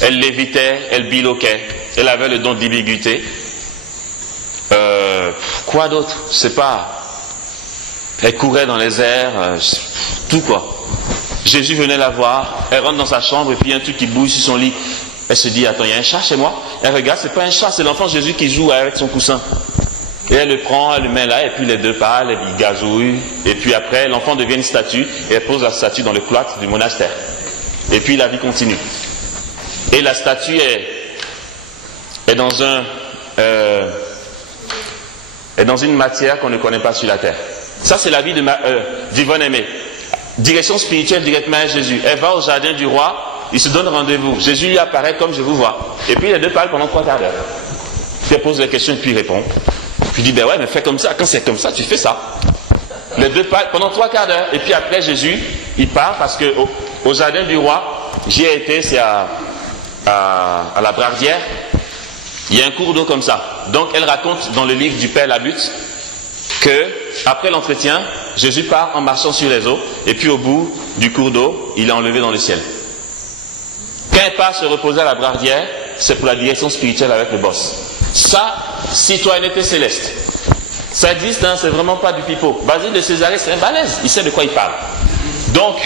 elle lévitait, elle biloquait, elle avait le don d'ambiguïté. Quoi d'autre? Je ne sais pas. Elle courait dans les airs, tout quoi. Jésus venait la voir, elle rentre dans sa chambre et puis il y a un truc qui bouge sur son lit. Elle se dit, attends, il y a un chat chez moi? Elle regarde, c'est pas un chat, c'est l'enfant Jésus qui joue avec son coussin. Et elle le prend, elle le met là, et puis les deux parlent, et puis ils gazouillent. Et puis après, l'enfant devient une statue, et elle pose la statue dans le cloître du monastère. Et puis la vie continue. Et la statue est dans une matière qu'on ne connaît pas sur la terre. Ça, c'est la vie d'Yvonne Aimée. Direction spirituelle directement à Jésus. Elle va au jardin du roi, il se donne rendez-vous. Jésus lui apparaît comme je vous vois. Et puis les deux parlent pendant 3 quarts d'heure. Puis elle pose la question et puis il répond. Puis il dit, ben ouais, mais fais comme ça. Quand c'est comme ça, tu fais ça. Les deux parlent pendant 3 quarts d'heure. Et puis après, Jésus, il part parce que au jardin du roi, j'y ai été, c'est à la Brardière. Il y a un cours d'eau comme ça. Donc elle raconte dans le livre du Père Labute que après l'entretien, Jésus part en marchant sur les eaux, et puis au bout du cours d'eau, il est enlevé dans le ciel. Quand elle part se reposer à la Brardière, c'est pour la direction spirituelle avec le boss. Ça, citoyenneté céleste. Ça existe, hein, c'est vraiment pas du pipeau. Basile de Césarée, c'est un balèze, il sait de quoi il parle. Donc,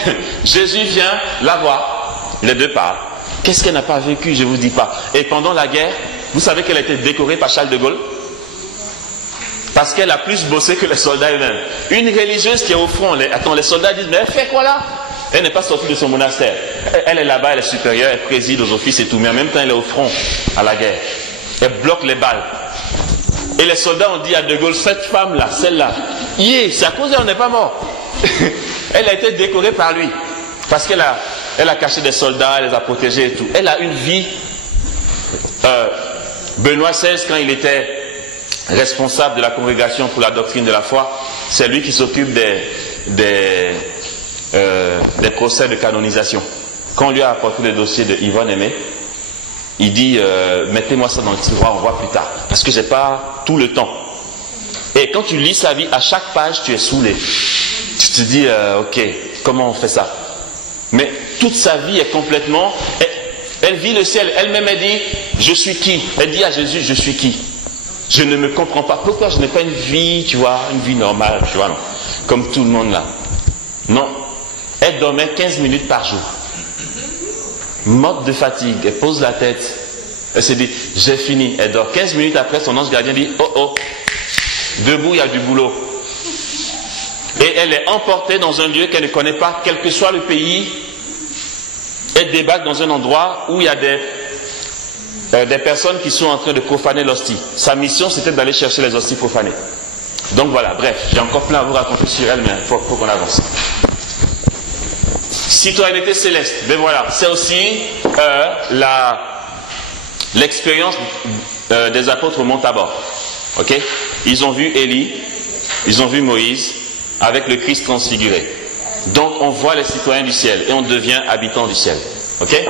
Jésus vient la voir, les deux parlent. Qu'est-ce qu'elle n'a pas vécu, je ne vous dis pas. Et pendant la guerre, vous savez qu'elle a été décorée par Charles de Gaulle? Parce qu'elle a plus bossé que les soldats eux-mêmes. Une religieuse qui est au front, les soldats disent, mais elle fait quoi là? Elle n'est pas sortie de son monastère. Elle est là-bas, elle est supérieure, elle préside aux offices et tout, mais en même temps elle est au front à la guerre. Elle bloque les balles. Et les soldats ont dit à De Gaulle, cette femme-là, celle-là, c'est à cause d'elle, on n'est pas mort. Elle a été décorée par lui. Parce qu'elle a caché des soldats, elle les a protégés et tout. Elle a une vie. Benoît XVI, quand il était responsable de la congrégation pour la doctrine de la foi, c'est lui qui s'occupe des procès de canonisation. Quand on lui a apporté le dossier de Yvonne Aimée, il dit mettez-moi ça dans le tiroir, on voit plus tard, parce que j'ai pas tout le temps. Et quand tu lis sa vie, à chaque page tu es saoulé. Tu te dis ok, comment on fait ça? Mais toute sa vie est complètement, elle vit le ciel. Elle-même elle dit je suis qui? Elle dit à Jésus je suis qui? Je ne me comprends pas. Pourquoi je n'ai pas une vie, tu vois, une vie normale, tu vois, non, comme tout le monde là. Non. Elle dormait 15 minutes par jour. Morte de fatigue. Elle pose la tête. Elle se dit, j'ai fini. Elle dort. 15 minutes après, son ange gardien dit, oh oh, debout, il y a du boulot. Et elle est emportée dans un lieu qu'elle ne connaît pas, quel que soit le pays. Elle débarque dans un endroit où il y a des personnes qui sont en train de profaner l'hostie. Sa mission, c'était d'aller chercher les hosties profanées. Donc voilà, bref, j'ai encore plein à vous raconter sur elle, mais il faut qu'on avance. Citoyenneté céleste, ben voilà, c'est aussi l'expérience des apôtres au mont Tabor. Ok? Ils ont vu Élie, ils ont vu Moïse avec le Christ transfiguré. Donc on voit les citoyens du ciel et on devient habitant du ciel. Ok?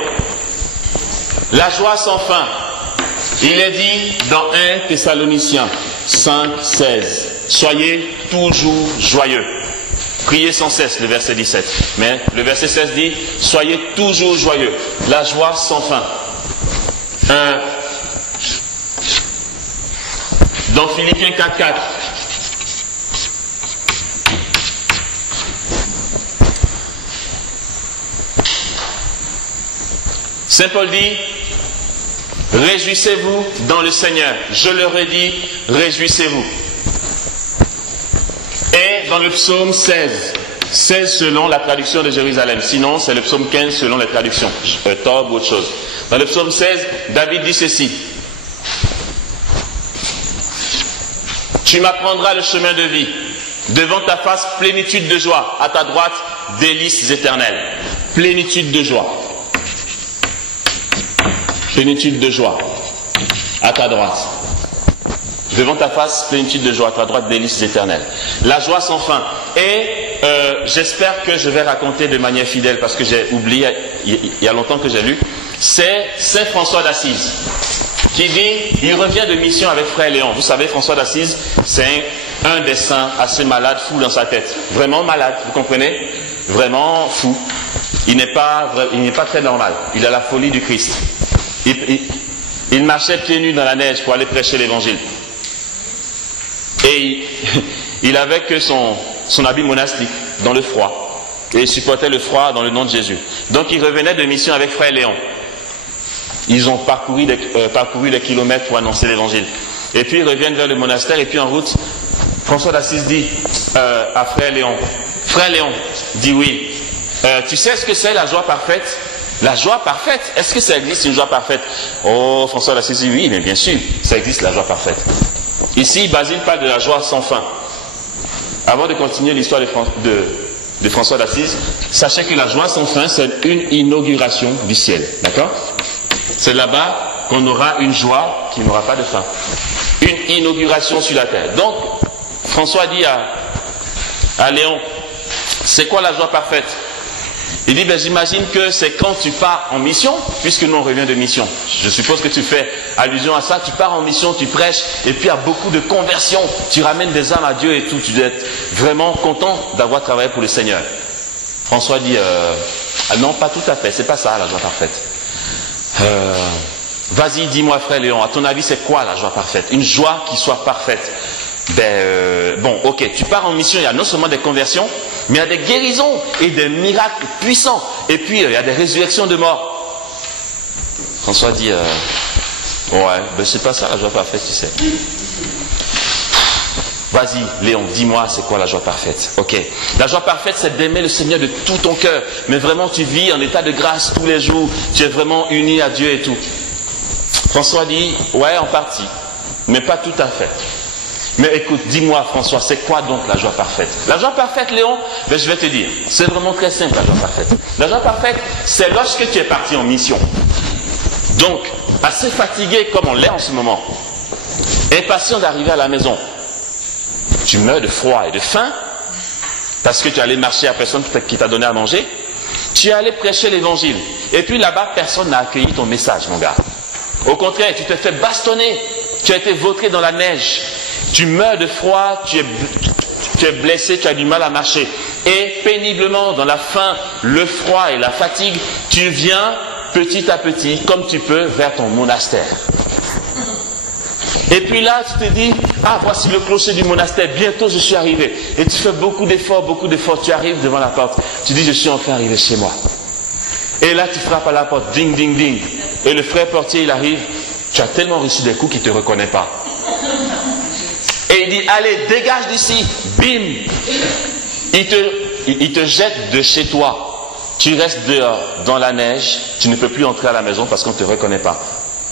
La joie sans fin. Il est dit dans 1 Thessaloniciens 5, 16. Soyez toujours joyeux. Priez sans cesse, le verset 17. Mais le verset 16 dit, soyez toujours joyeux. La joie sans fin. Dans Philippiens 4, 4. Saint Paul dit, réjouissez-vous dans le Seigneur. Je leur ai dit, réjouissez-vous. Et dans le psaume 16, 16 selon la traduction de Jérusalem. Sinon, c'est le psaume 15 selon les traductions. Tob ou autre chose. Dans le psaume 16, David dit ceci. Tu m'apprendras le chemin de vie. Devant ta face, plénitude de joie. À ta droite, délices éternelles. Plénitude de joie. Plénitude de joie. À ta droite. Devant ta face, plénitude de joie. À ta droite, délices éternelles. La joie sans fin. Et j'espère que je vais raconter de manière fidèle, parce que j'ai oublié, il y a longtemps que j'ai lu. C'est Saint François d'Assise qui dit, il revient de mission avec Frère Léon. Vous savez, François d'Assise, c'est un des saints assez malade, fou dans sa tête. Vraiment malade, vous comprenez? Vraiment fou. Il n'est pas très normal. Il a la folie du Christ. Il marchait pieds nus dans la neige pour aller prêcher l'évangile. Et il avait que son habit monastique dans le froid. Et il supportait le froid dans le nom de Jésus. Donc il revenait de mission avec Frère Léon. Ils ont parcouru des kilomètres pour annoncer l'évangile. Et puis ils reviennent vers le monastère et puis en route, François d'Assise dit à Frère Léon dit oui, tu sais ce que c'est la joie parfaite? La joie parfaite, est-ce que ça existe une joie parfaite? Oh, François d'Assise dit oui, mais bien sûr, ça existe la joie parfaite. Ici, Basile parle de la joie sans fin. Avant de continuer l'histoire de François d'Assise, sachez que la joie sans fin, c'est une inauguration du ciel. D'accord? C'est là-bas qu'on aura une joie qui n'aura pas de fin. Une inauguration sur la terre. Donc, François dit à Léon, c'est quoi la joie parfaite? Il dit, ben, j'imagine que c'est quand tu pars en mission, puisque nous on revient de mission. Je suppose que tu fais allusion à ça. Tu pars en mission, tu prêches, et puis il y a beaucoup de conversions. Tu ramènes des âmes à Dieu et tout. Tu dois être vraiment content d'avoir travaillé pour le Seigneur. François dit, non, pas tout à fait. C'est pas ça la joie parfaite. Vas-y, dis-moi, frère Léon, à ton avis, c'est quoi la joie parfaite? Une joie qui soit parfaite. Bon, ok, tu pars en mission, il y a non seulement des conversions, mais il y a des guérisons et des miracles puissants. Et puis, il y a des résurrections de morts. François dit, ouais, c'est pas ça la joie parfaite, tu sais. Vas-y, Léon, dis-moi, c'est quoi la joie parfaite? Ok. La joie parfaite, c'est d'aimer le Seigneur de tout ton cœur. Mais vraiment, tu vis en état de grâce tous les jours. Tu es vraiment uni à Dieu et tout. François dit, ouais, en partie. Mais pas tout à fait. Mais écoute, dis-moi, François, c'est quoi donc la joie parfaite? La joie parfaite, Léon, ben, je vais te dire. C'est vraiment très simple, la joie parfaite. La joie parfaite, c'est lorsque tu es parti en mission. Donc, assez fatigué comme on l'est en ce moment. Impatient d'arriver à la maison. Tu meurs de froid et de faim parce que tu es allé marcher à personne qui t'a donné à manger. Tu es allé prêcher l'évangile. Et puis là-bas, personne n'a accueilli ton message, mon gars. Au contraire, tu t'es fait bastonner. Tu as été vautré dans la neige. Tu meurs de froid, tu es blessé, tu as du mal à marcher. Et péniblement, dans la faim, le froid et la fatigue, tu viens petit à petit, comme tu peux, vers ton monastère. Et puis là, tu te dis, ah, voici le clocher du monastère, bientôt je suis arrivé. Et tu fais beaucoup d'efforts, tu arrives devant la porte. Tu dis, je suis enfin arrivé chez moi. Et là, tu frappes à la porte, ding, ding, ding. Et le frère portier, il arrive. Tu as tellement reçu des coups qu'il ne te reconnaît pas. Et il dit, allez, dégage d'ici. Bim. Il te jette de chez toi. Tu restes dehors, dans la neige. Tu ne peux plus entrer à la maison parce qu'on ne te reconnaît pas.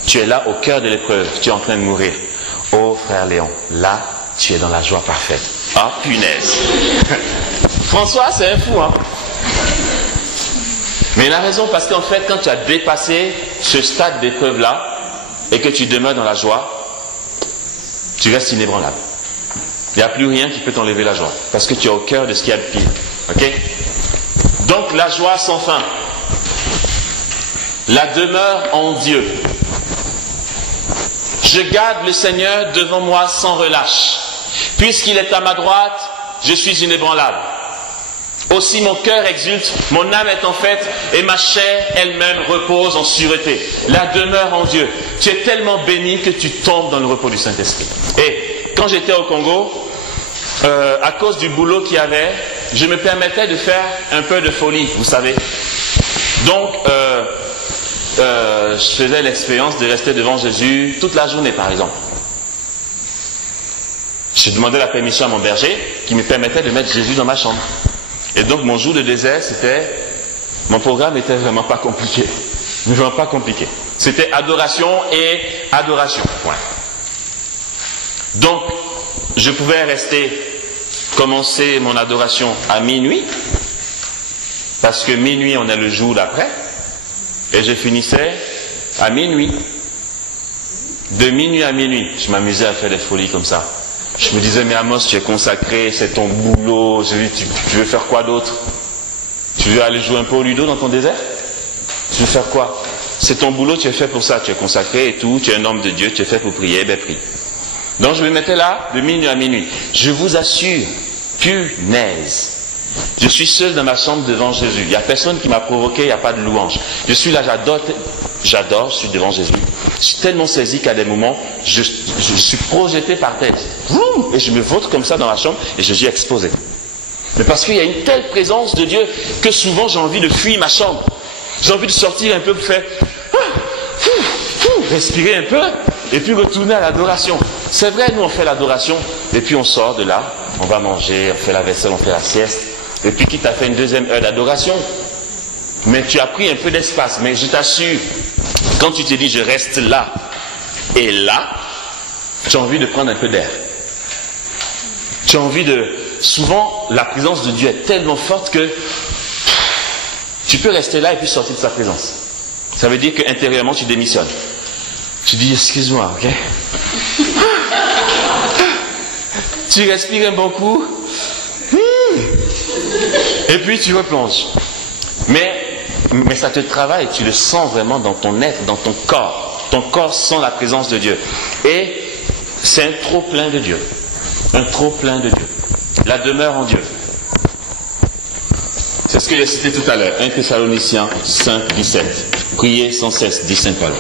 Tu es là au cœur de l'épreuve. Tu es en train de mourir. Oh, frère Léon, là, tu es dans la joie parfaite. Ah, punaise. François, c'est un fou, hein. Mais il a raison, parce qu'en fait, quand tu as dépassé ce stade d'épreuve-là, et que tu demeures dans la joie, tu restes inébranlable. Il n'y a plus rien qui peut t'enlever la joie, parce que tu es au cœur de ce qu'il y a de pire. Ok? Donc la joie sans fin. La demeure en Dieu. Je garde le Seigneur devant moi sans relâche. Puisqu'il est à ma droite, je suis inébranlable. Aussi mon cœur exulte, mon âme est en fête, et ma chair elle-même repose en sûreté. La demeure en Dieu. Tu es tellement béni que tu tombes dans le repos du Saint-Esprit. Et quand j'étais au Congo, à cause du boulot qu'il y avait, je me permettais de faire un peu de folie, vous savez. Donc, je faisais l'expérience de rester devant Jésus toute la journée, par exemple. J'ai demandé la permission à mon berger qui me permettait de mettre Jésus dans ma chambre. Et donc mon jour de désert, mon programme n'était vraiment pas compliqué. Vraiment pas compliqué. C'était adoration et adoration. Ouais. Donc, je pouvais commencer mon adoration à minuit, parce que minuit on est le jour d'après, et je finissais à minuit. De minuit à minuit, je m'amusais à faire des folies comme ça. Je me disais, mais Amos, tu es consacré, c'est ton boulot, tu veux faire quoi d'autre? Tu veux aller jouer un peu au ludo dans ton désert? Tu veux faire quoi? C'est ton boulot, tu es fait pour ça, tu es consacré et tout, tu es un homme de Dieu, tu es fait pour prier, ben prie. Donc je me mettais là, de minuit à minuit. Je vous assure, punaise, je suis seul dans ma chambre devant Jésus. Il n'y a personne qui m'a provoqué, il n'y a pas de louange. Je suis là, j'adore, je suis devant Jésus. Je suis tellement saisi qu'à des moments, je suis projeté par terre. Et je me vautre comme ça dans ma chambre et je suis exposé. Mais parce qu'il y a une telle présence de Dieu que souvent j'ai envie de fuir ma chambre. J'ai envie de sortir un peu pour faire respirer un peu et puis retourner à l'adoration. C'est vrai, nous on fait l'adoration et puis on sort de là, on va manger, on fait la vaisselle, on fait la sieste. Et puis qui t'a fait une deuxième heure d'adoration? Mais tu as pris un peu d'espace. Mais je t'assure, quand tu te dis je reste là et là, tu as envie de prendre un peu d'air. Tu as envie de... Souvent, la présence de Dieu est tellement forte que tu peux rester là et puis sortir de sa présence. Ça veut dire qu'intérieurement, tu démissionnes. Tu dis, excuse-moi, ok? Tu respires un bon coup. Et puis tu replonges. Mais ça te travaille, tu le sens vraiment dans ton être, dans ton corps. Ton corps sent la présence de Dieu. Et c'est un trop plein de Dieu. Un trop plein de Dieu. La demeure en Dieu. C'est ce que j'ai cité tout à l'heure. 1 Thessaloniciens 5, 17. Priez sans cesse, dit Saint Paul.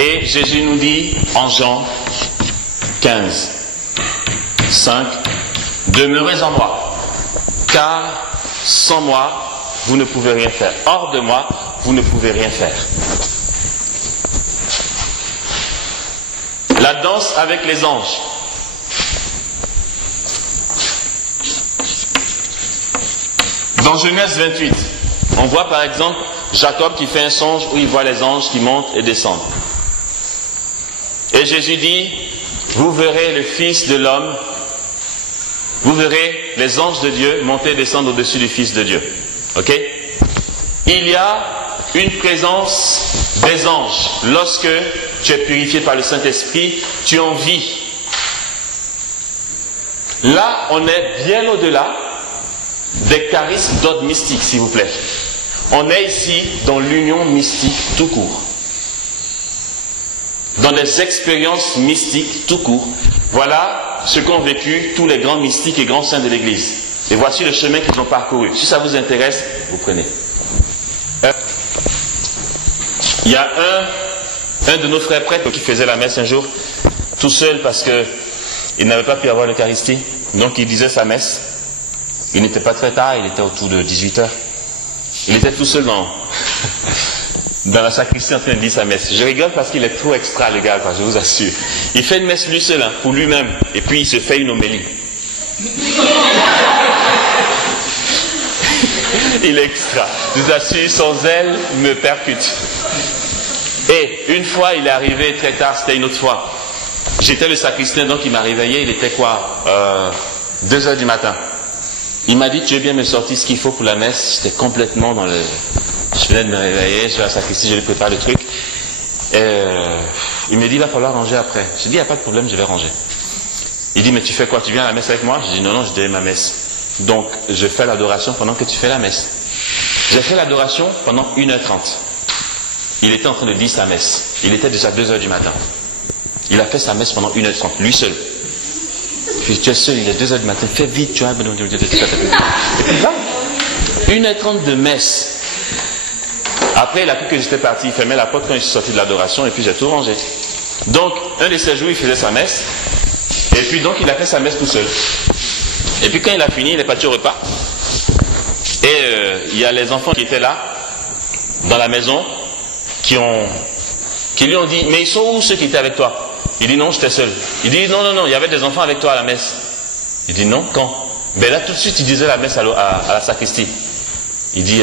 Et Jésus nous dit en Jean 15, 5, demeurez en moi, car sans moi, vous ne pouvez rien faire. Hors de moi, vous ne pouvez rien faire. La danse avec les anges. Dans Genèse 28, on voit par exemple Jacob qui fait un songe où il voit les anges qui montent et descendent. Et Jésus dit, vous verrez le Fils de l'homme, vous verrez les anges de Dieu monter et descendre au-dessus du Fils de Dieu. Ok? Il y a une présence des anges. Lorsque tu es purifié par le Saint-Esprit, tu en vis. Là, on est bien au-delà des charismes d'ordre mystique, s'il vous plaît. On est ici dans l'union mystique tout court. Dans des expériences mystiques tout court. Voilà ce qu'ont vécu tous les grands mystiques et grands saints de l'Église. Et voici le chemin qu'ils ont parcouru. Si ça vous intéresse, vous prenez. Il y a un de nos frères prêtres qui faisait la messe un jour, tout seul parce qu'il n'avait pas pu avoir l'Eucharistie. Donc il disait sa messe. Il n'était pas très tard, il était autour de 18h. Il était tout seul dans la sacristie en train de dire sa messe. Je rigole parce qu'il est trop extra, le gars, je vous assure. Il fait une messe lui seul, pour lui-même, et puis il se fait une homélie. Il est extra. Je vous assure, son zèle me percute. Et une fois, il est arrivé très tard, c'était une autre fois. J'étais le sacristain, donc il m'a réveillé, il était quoi 2h du matin. Il m'a dit, tu veux bien me sortir ce qu'il faut pour la messe? J'étais complètement dans le... Je venais de me réveiller, je suis à la sacristie, je lui prépare le truc. Il me dit, il va falloir ranger après. J'ai dit, il n'y a pas de problème, je vais ranger. Il dit, mais tu fais quoi? Tu viens à la messe avec moi? J'ai dit, non, je donne ma messe. Donc, je fais l'adoration pendant que tu fais la messe. J'ai fait l'adoration pendant 1h30. Il était en train de dire sa messe. Il était déjà 2h du matin. Il a fait sa messe pendant 1h30, lui seul. Puis tu es seul, il est 2h du matin, fais vite, tu vois. Et puis va. 1h30 de messe. Après, il a cru que j'étais parti, il fermait la porte quand je suis sorti de l'adoration, et puis j'ai tout rangé. Donc, un de ces jours, il faisait sa messe. Et puis donc, il a fait sa messe tout seul. Et puis quand il a fini, il est parti au repas. Et il y a les enfants qui étaient là, dans la maison, qui lui ont dit, mais ils sont où ceux qui étaient avec toi? Il dit, non, j'étais seul. Il dit, non, il y avait des enfants avec toi à la messe. Il dit, non, quand? Ben là, tout de suite, il disait la messe à la sacristie. Il dit,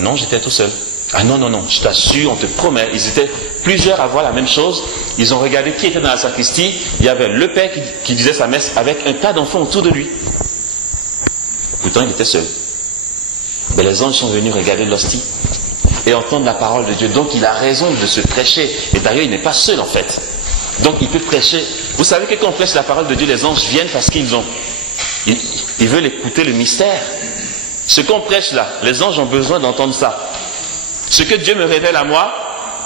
non, j'étais tout seul. Ah non, je t'assure, on te promet. Ils étaient plusieurs à voir la même chose. Ils ont regardé qui était dans la sacristie. Il y avait le père qui disait sa messe avec un tas d'enfants autour de lui. Pourtant, il était seul. Mais les anges sont venus regarder l'hostie et entendre la parole de Dieu. Donc, il a raison de se prêcher. Et d'ailleurs, il n'est pas seul en fait. Donc, il peut prêcher. Vous savez que quand on prêche la parole de Dieu, les anges viennent parce qu'ils veulent écouter le mystère. Ce qu'on prêche là, les anges ont besoin d'entendre ça. Ce que Dieu me révèle à moi,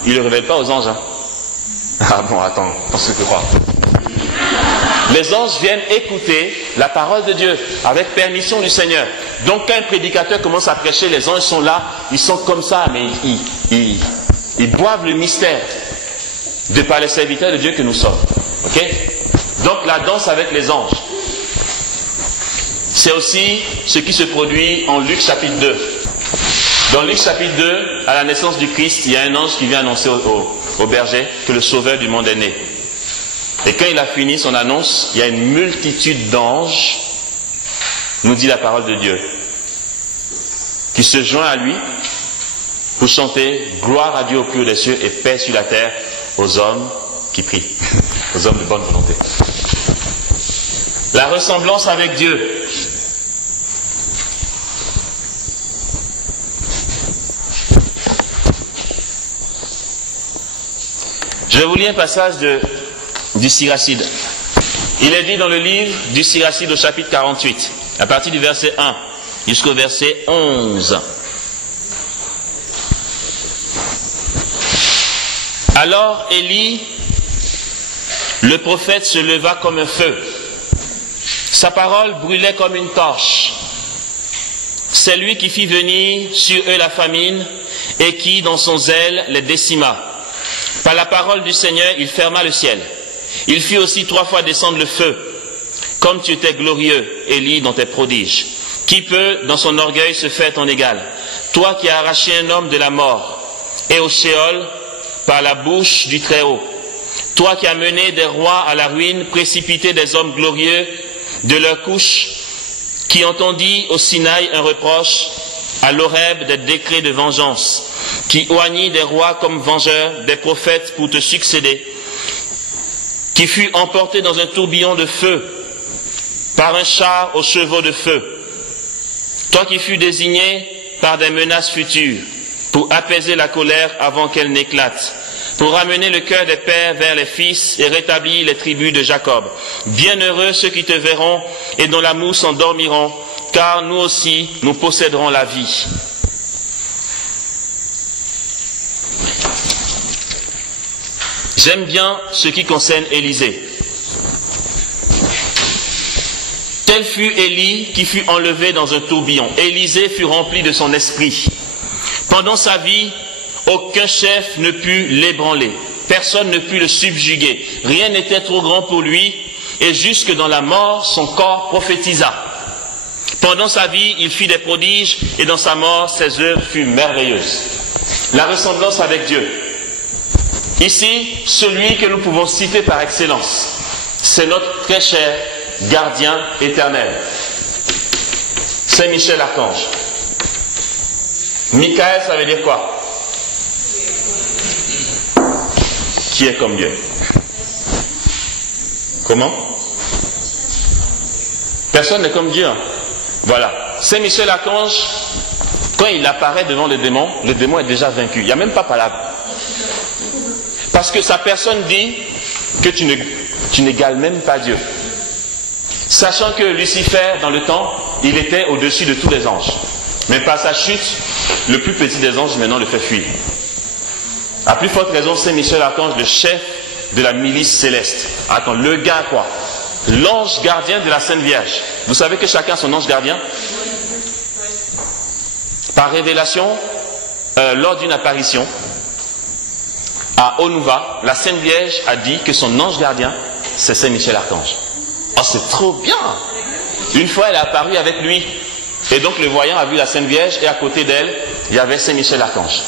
il ne le révèle pas aux anges. Hein. Ah bon, attends ce que je crois. Les anges viennent écouter la parole de Dieu avec permission du Seigneur. Donc quand un prédicateur commence à prêcher, les anges sont là, ils sont comme ça, mais ils boivent le mystère de par les serviteurs de Dieu que nous sommes. Ok? Donc la danse avec les anges. C'est aussi ce qui se produit en Luc chapitre 2. Dans Luc chapitre 2, à la naissance du Christ, il y a un ange qui vient annoncer au berger que le sauveur du monde est né. Et quand il a fini son annonce, il y a une multitude d'anges, nous dit la parole de Dieu, qui se joint à lui pour chanter gloire à Dieu au plus haut des cieux et paix sur la terre aux hommes qui prient, aux hommes de bonne volonté. La ressemblance avec Dieu. Je vais vous lire un passage du Siracide. Il est dit dans le livre du Siracide au chapitre 48, à partir du verset 1 jusqu'au verset 11. Alors Élie, le prophète, se leva comme un feu. Sa parole brûlait comme une torche. C'est lui qui fit venir sur eux la famine et qui, dans son zèle, les décima. Par la parole du Seigneur, il ferma le ciel. Il fit aussi 3 fois descendre le feu. Comme tu étais glorieux, Élie, dans tes prodiges. Qui peut, dans son orgueil, se faire ton égal? Toi qui as arraché un homme de la mort et au Sheol par la bouche du Très-Haut. Toi qui as mené des rois à la ruine, précipité des hommes glorieux de leur couche, qui entendit au Sinaï un reproche, à l'Horeb des décrets de vengeance, qui oignit des rois comme vengeurs, des prophètes pour te succéder, qui fut emporté dans un tourbillon de feu, par un char aux chevaux de feu. Toi qui fus désigné par des menaces futures, pour apaiser la colère avant qu'elle n'éclate, pour ramener le cœur des pères vers les fils et rétablir les tribus de Jacob. Bienheureux ceux qui te verront et dont l'amour s'endormiront, car nous aussi, nous posséderons la vie. J'aime bien ce qui concerne Élisée. Tel fut Élie qui fut enlevé dans un tourbillon. Élisée fut rempli de son esprit. Pendant sa vie, aucun chef ne put l'ébranler. Personne ne put le subjuguer. Rien n'était trop grand pour lui. Et jusque dans la mort, son corps prophétisa. Pendant sa vie, il fit des prodiges. Et dans sa mort, ses œuvres furent merveilleuses. La ressemblance avec Dieu. Ici, celui que nous pouvons citer par excellence, c'est notre très cher gardien éternel. C'est Michel Archange. Michael, ça veut dire quoi? Qui est comme Dieu. Comment? Personne n'est comme Dieu. Voilà. Saint Michel Archange, quand il apparaît devant le démon est déjà vaincu. Il n'y a même pas palabre. Parce que sa personne dit que tu n'égales même pas Dieu. Sachant que Lucifer, dans le temps, il était au-dessus de tous les anges. Mais par sa chute, le plus petit des anges maintenant le fait fuir. À plus forte raison, Saint Michel Archange, le chef de la milice céleste. Attends, le gars quoi? L'ange gardien de la Sainte Vierge. Vous savez que chacun a son ange gardien? Par révélation, lors d'une apparition, à Onuva, la Sainte Vierge a dit que son ange gardien, c'est Saint Michel Archange. Oh, c'est trop bien! Une fois, elle est apparue avec lui. Et donc, le voyant a vu la Sainte Vierge et à côté d'elle, il y avait Saint Michel Archange.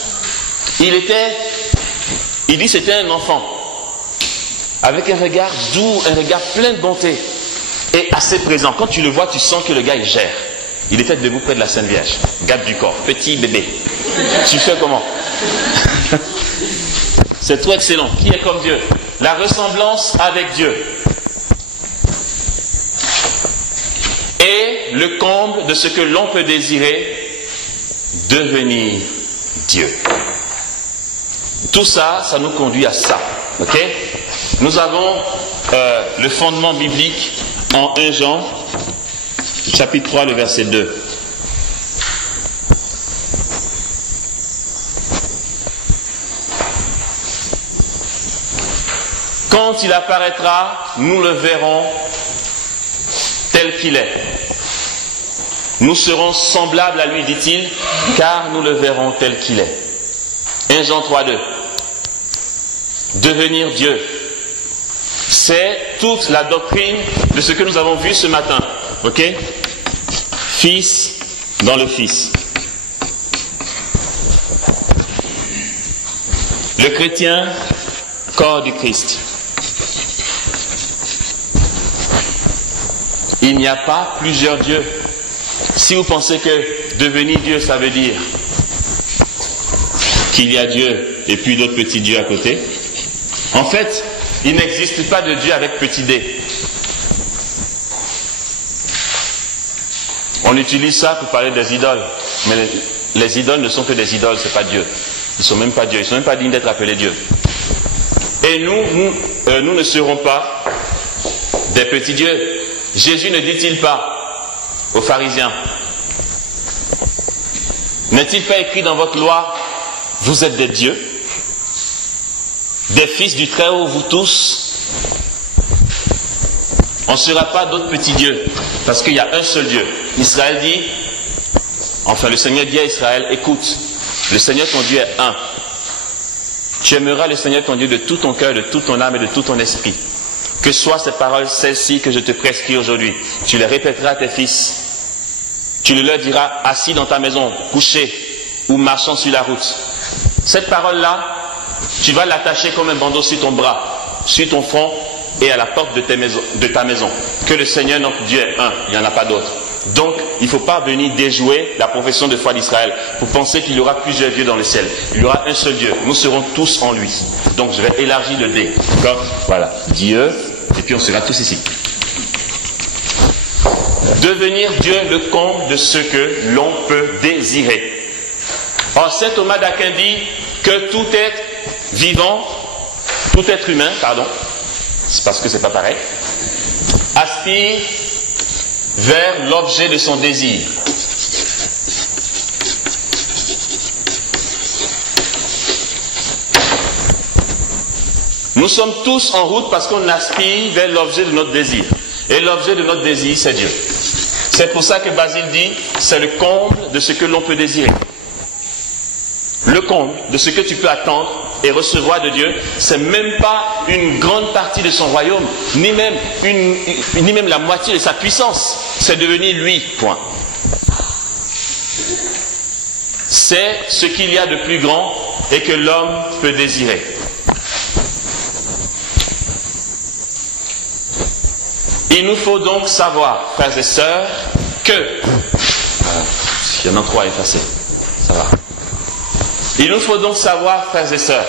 Il dit c'était un enfant, avec un regard doux, un regard plein de bonté et assez présent. Quand tu le vois, tu sens que le gars, il gère. Il était debout près de la Sainte Vierge, garde du corps, petit bébé. Tu fais comment? C'est trop excellent. Qui est comme Dieu? La ressemblance avec Dieu. Et le comble de ce que l'on peut désirer, devenir Dieu. Tout ça, ça nous conduit à ça. Ok? Nous avons le fondement biblique en 1 Jean, chapitre 3, le verset 2. Quand il apparaîtra, nous le verrons tel qu'il est. Nous serons semblables à lui, dit-il, car nous le verrons tel qu'il est. 1 Jean 3, 2. Devenir Dieu. C'est toute la doctrine de ce que nous avons vu ce matin. Ok? Fils dans le Fils. Le chrétien, corps du Christ. Il n'y a pas plusieurs dieux. Si vous pensez que devenir Dieu, ça veut dire qu'il y a Dieu et puis d'autres petits dieux à côté, en fait, il n'existe pas de Dieu avec petit d. On utilise ça pour parler des idoles. Mais les idoles ne sont que des idoles, ce n'est pas Dieu. Ils ne sont même pas Dieu, ils ne sont même pas dignes d'être appelés Dieu. Et nous ne serons pas des petits dieux. Jésus ne dit-il pas aux pharisiens, n'est-il pas écrit dans votre loi, vous êtes des dieux, des fils du Très-Haut, vous tous? On ne sera pas d'autres petits dieux, parce qu'il y a un seul Dieu. Israël dit, enfin le Seigneur dit à Israël, écoute, le Seigneur ton Dieu est un. Tu aimeras le Seigneur ton Dieu de tout ton cœur, de toute ton âme et de tout ton esprit. Que soient ces paroles, celles-ci que je te prescris aujourd'hui. Tu les répéteras à tes fils. Tu le leur diras assis dans ta maison, couché ou marchant sur la route. Cette parole-là, tu vas l'attacher comme un bandeau sur ton bras, sur ton front et à la porte de ta maison. Que le Seigneur notre Dieu est un, il n'y en a pas d'autre. Donc, il ne faut pas venir déjouer la profession de foi d'Israël pour penser qu'il y aura plusieurs dieux dans le ciel. Il y aura un seul Dieu. Nous serons tous en lui. Donc, je vais élargir le D. D'accord? Voilà. Dieu, et puis on sera tous ici. Devenir Dieu, le comble de ce que l'on peut désirer. Or, saint Thomas d'Aquin dit que tout être vivant, tout être humain, c'est parce que c'est pas pareil, aspire vers l'objet de son désir. Nous sommes tous en route parce qu'on aspire vers l'objet de notre désir. Et l'objet de notre désir, c'est Dieu. C'est pour ça que Basile dit, c'est le comble de ce que l'on peut désirer. Le comble de ce que tu peux attendre et recevoir de Dieu, c'est même pas une grande partie de son royaume, ni même la moitié de sa puissance. C'est devenir lui, point. C'est ce qu'il y a de plus grand et que l'homme peut désirer. Il nous faut donc savoir, frères et sœurs, que... il y en a 3 effacés, ça va. Il nous faut donc savoir, frères et sœurs,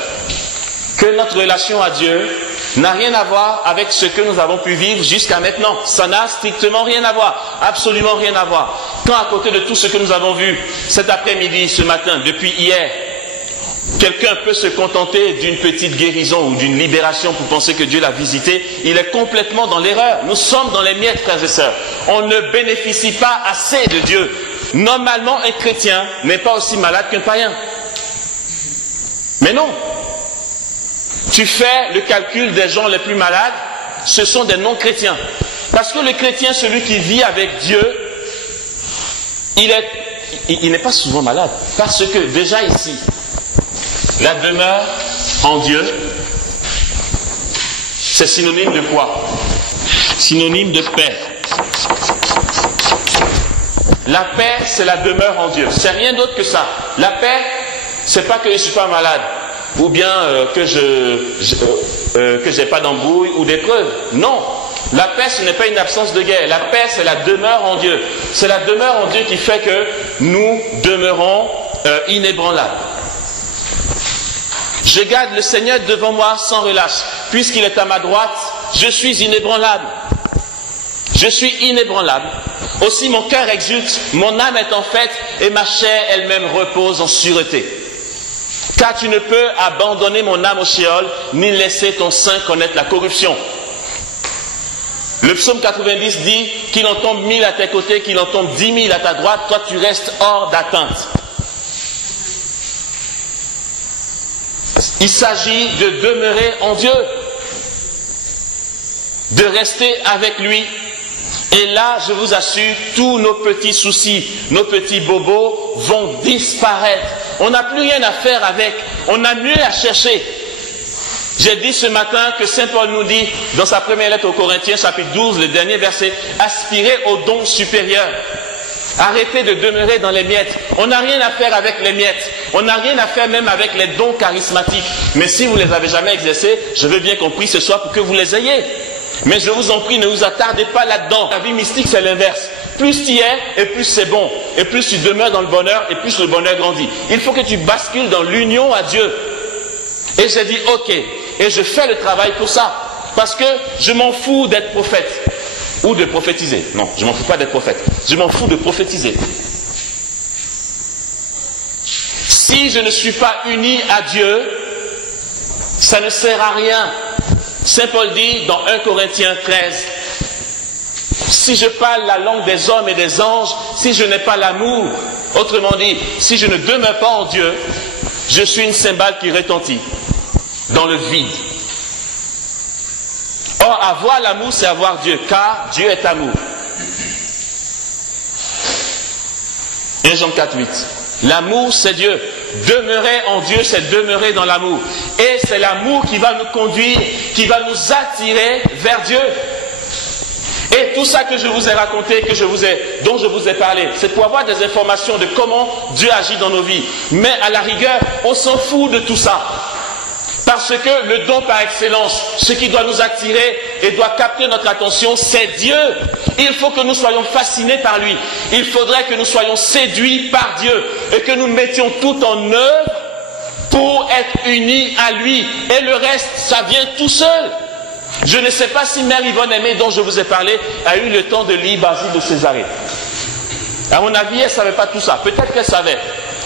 que notre relation à Dieu n'a rien à voir avec ce que nous avons pu vivre jusqu'à maintenant. Ça n'a strictement rien à voir, absolument rien à voir. Quand à côté de tout ce que nous avons vu cet après-midi, ce matin, depuis hier, Quelqu'un peut se contenter d'une petite guérison ou d'une libération pour penser que Dieu l'a visité. Il est complètement dans l'erreur. Nous sommes dans les miettes, frères et sœurs. On ne bénéficie pas assez de Dieu. Normalement, un chrétien n'est pas aussi malade qu'un païen. Mais non. Tu fais le calcul des gens les plus malades, ce sont des non-chrétiens. Parce que le chrétien, celui qui vit avec Dieu, il n'est pas souvent malade. Parce que déjà ici, la demeure en Dieu, c'est synonyme de quoi? Synonyme de paix. La paix, c'est la demeure en Dieu. C'est rien d'autre que ça. La paix, c'est pas que je ne suis pas malade, ou bien que j'ai pas d'embrouille ou d'épreuve. Non. La paix, ce n'est pas une absence de guerre. La paix, c'est la demeure en Dieu. C'est la demeure en Dieu qui fait que nous demeurons inébranlables. Je garde le Seigneur devant moi sans relâche. Puisqu'il est à ma droite, je suis inébranlable. Je suis inébranlable. Aussi mon cœur exulte, mon âme est en fête et ma chair elle-même repose en sûreté. Car tu ne peux abandonner mon âme au Sheol, ni laisser ton sein connaître la corruption. Le psaume 90 dit qu'il en tombe 1000 à tes côtés, qu'il en tombe 10 000 à ta droite, toi tu restes hors d'atteinte. Il s'agit de demeurer en Dieu, de rester avec lui. Et là, je vous assure, tous nos petits soucis, nos petits bobos vont disparaître. On n'a plus rien à faire avec, on a mieux à chercher. J'ai dit ce matin que Saint Paul nous dit, dans sa première lettre aux Corinthiens, chapitre 12, le dernier verset, aspirez aux dons supérieurs. Arrêtez de demeurer dans les miettes. On n'a rien à faire avec les miettes. On n'a rien à faire même avec les dons charismatiques. Mais si vous ne les avez jamais exercés, je veux bien qu'on prie ce soir pour que vous les ayez. Mais je vous en prie, ne vous attardez pas là-dedans. La vie mystique, c'est l'inverse. Plus tu y es, et plus c'est bon. Et plus tu demeures dans le bonheur, et plus le bonheur grandit. Il faut que tu bascules dans l'union à Dieu. Et j'ai dit, ok, et je fais le travail pour ça. Parce que je m'en fous d'être prophète. Ou de prophétiser. Non, je m'en fous pas d'être prophète. Je m'en fous de prophétiser. Si je ne suis pas uni à Dieu, ça ne sert à rien. Saint Paul dit dans 1 Corinthiens 13, si je parle la langue des hommes et des anges, si je n'ai pas l'amour, autrement dit, si je ne demeure pas en Dieu, je suis une cymbale qui retentit dans le vide. Or, avoir l'amour, c'est avoir Dieu, car Dieu est amour. 1 Jean 4, 8. L'amour, c'est Dieu. Demeurer en Dieu, c'est demeurer dans l'amour. Et c'est l'amour qui va nous conduire, qui va nous attirer vers Dieu. Et tout ça que je vous ai raconté, dont je vous ai parlé, c'est pour avoir des informations de comment Dieu agit dans nos vies. Mais à la rigueur, on s'en fout de tout ça. Parce que le don par excellence, ce qui doit nous attirer et doit capter notre attention, c'est Dieu. Il faut que nous soyons fascinés par lui. Il faudrait que nous soyons séduits par Dieu et que nous mettions tout en œuvre pour être unis à lui. Et le reste, ça vient tout seul. Je ne sais pas si Mère Yvonne Aimée, dont je vous ai parlé, a eu le temps de lire Basile de Césarée. À mon avis, elle ne savait pas tout ça. Peut-être qu'elle savait,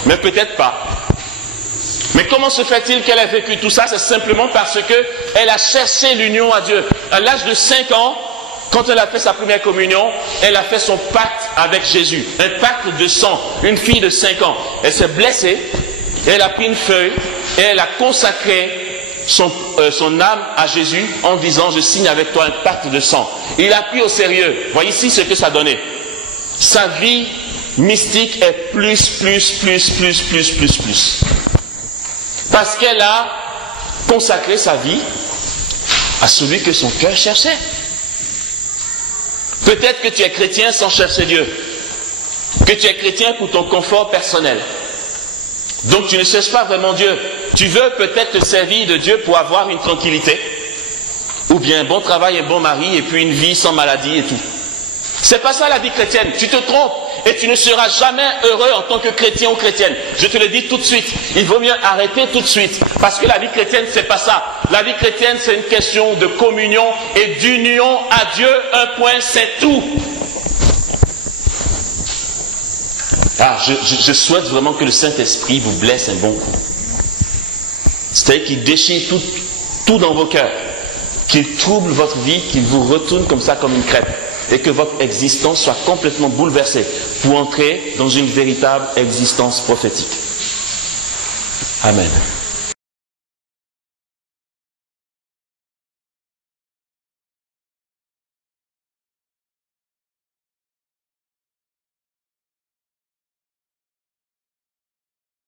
mais peut-être pas. Mais comment se fait-il qu'elle ait vécu tout ça? C'est simplement parce qu'elle a cherché l'union à Dieu. À l'âge de 5 ans, quand elle a fait sa première communion, elle a fait son pacte avec Jésus. Un pacte de sang. Une fille de 5 ans. Elle s'est blessée, et elle a pris une feuille, et elle a consacré son âme à Jésus en disant, je signe avec toi un pacte de sang. Il a pris au sérieux. Voyez ici ce que ça donnait. Sa vie mystique est plus. Parce qu'elle a consacré sa vie à celui que son cœur cherchait. Peut-être que tu es chrétien sans chercher Dieu. Que tu es chrétien pour ton confort personnel. Donc tu ne cherches pas vraiment Dieu. Tu veux peut-être te servir de Dieu pour avoir une tranquillité. Ou bien un bon travail, un bon mari, et puis une vie sans maladie et tout. C'est pas ça la vie chrétienne. Tu te trompes et tu ne seras jamais heureux en tant que chrétien ou chrétienne. Je te le dis tout de suite. Il vaut mieux arrêter tout de suite. Parce que la vie chrétienne, c'est pas ça. La vie chrétienne, c'est une question de communion et d'union à Dieu. Un point, c'est tout. Ah, je souhaite vraiment que le Saint-Esprit vous blesse un bon coup. C'est-à-dire qu'il déchire tout dans vos cœurs, qu'il trouble votre vie, qu'il vous retourne comme ça, comme une crêpe, et que votre existence soit complètement bouleversée pour entrer dans une véritable existence prophétique. Amen.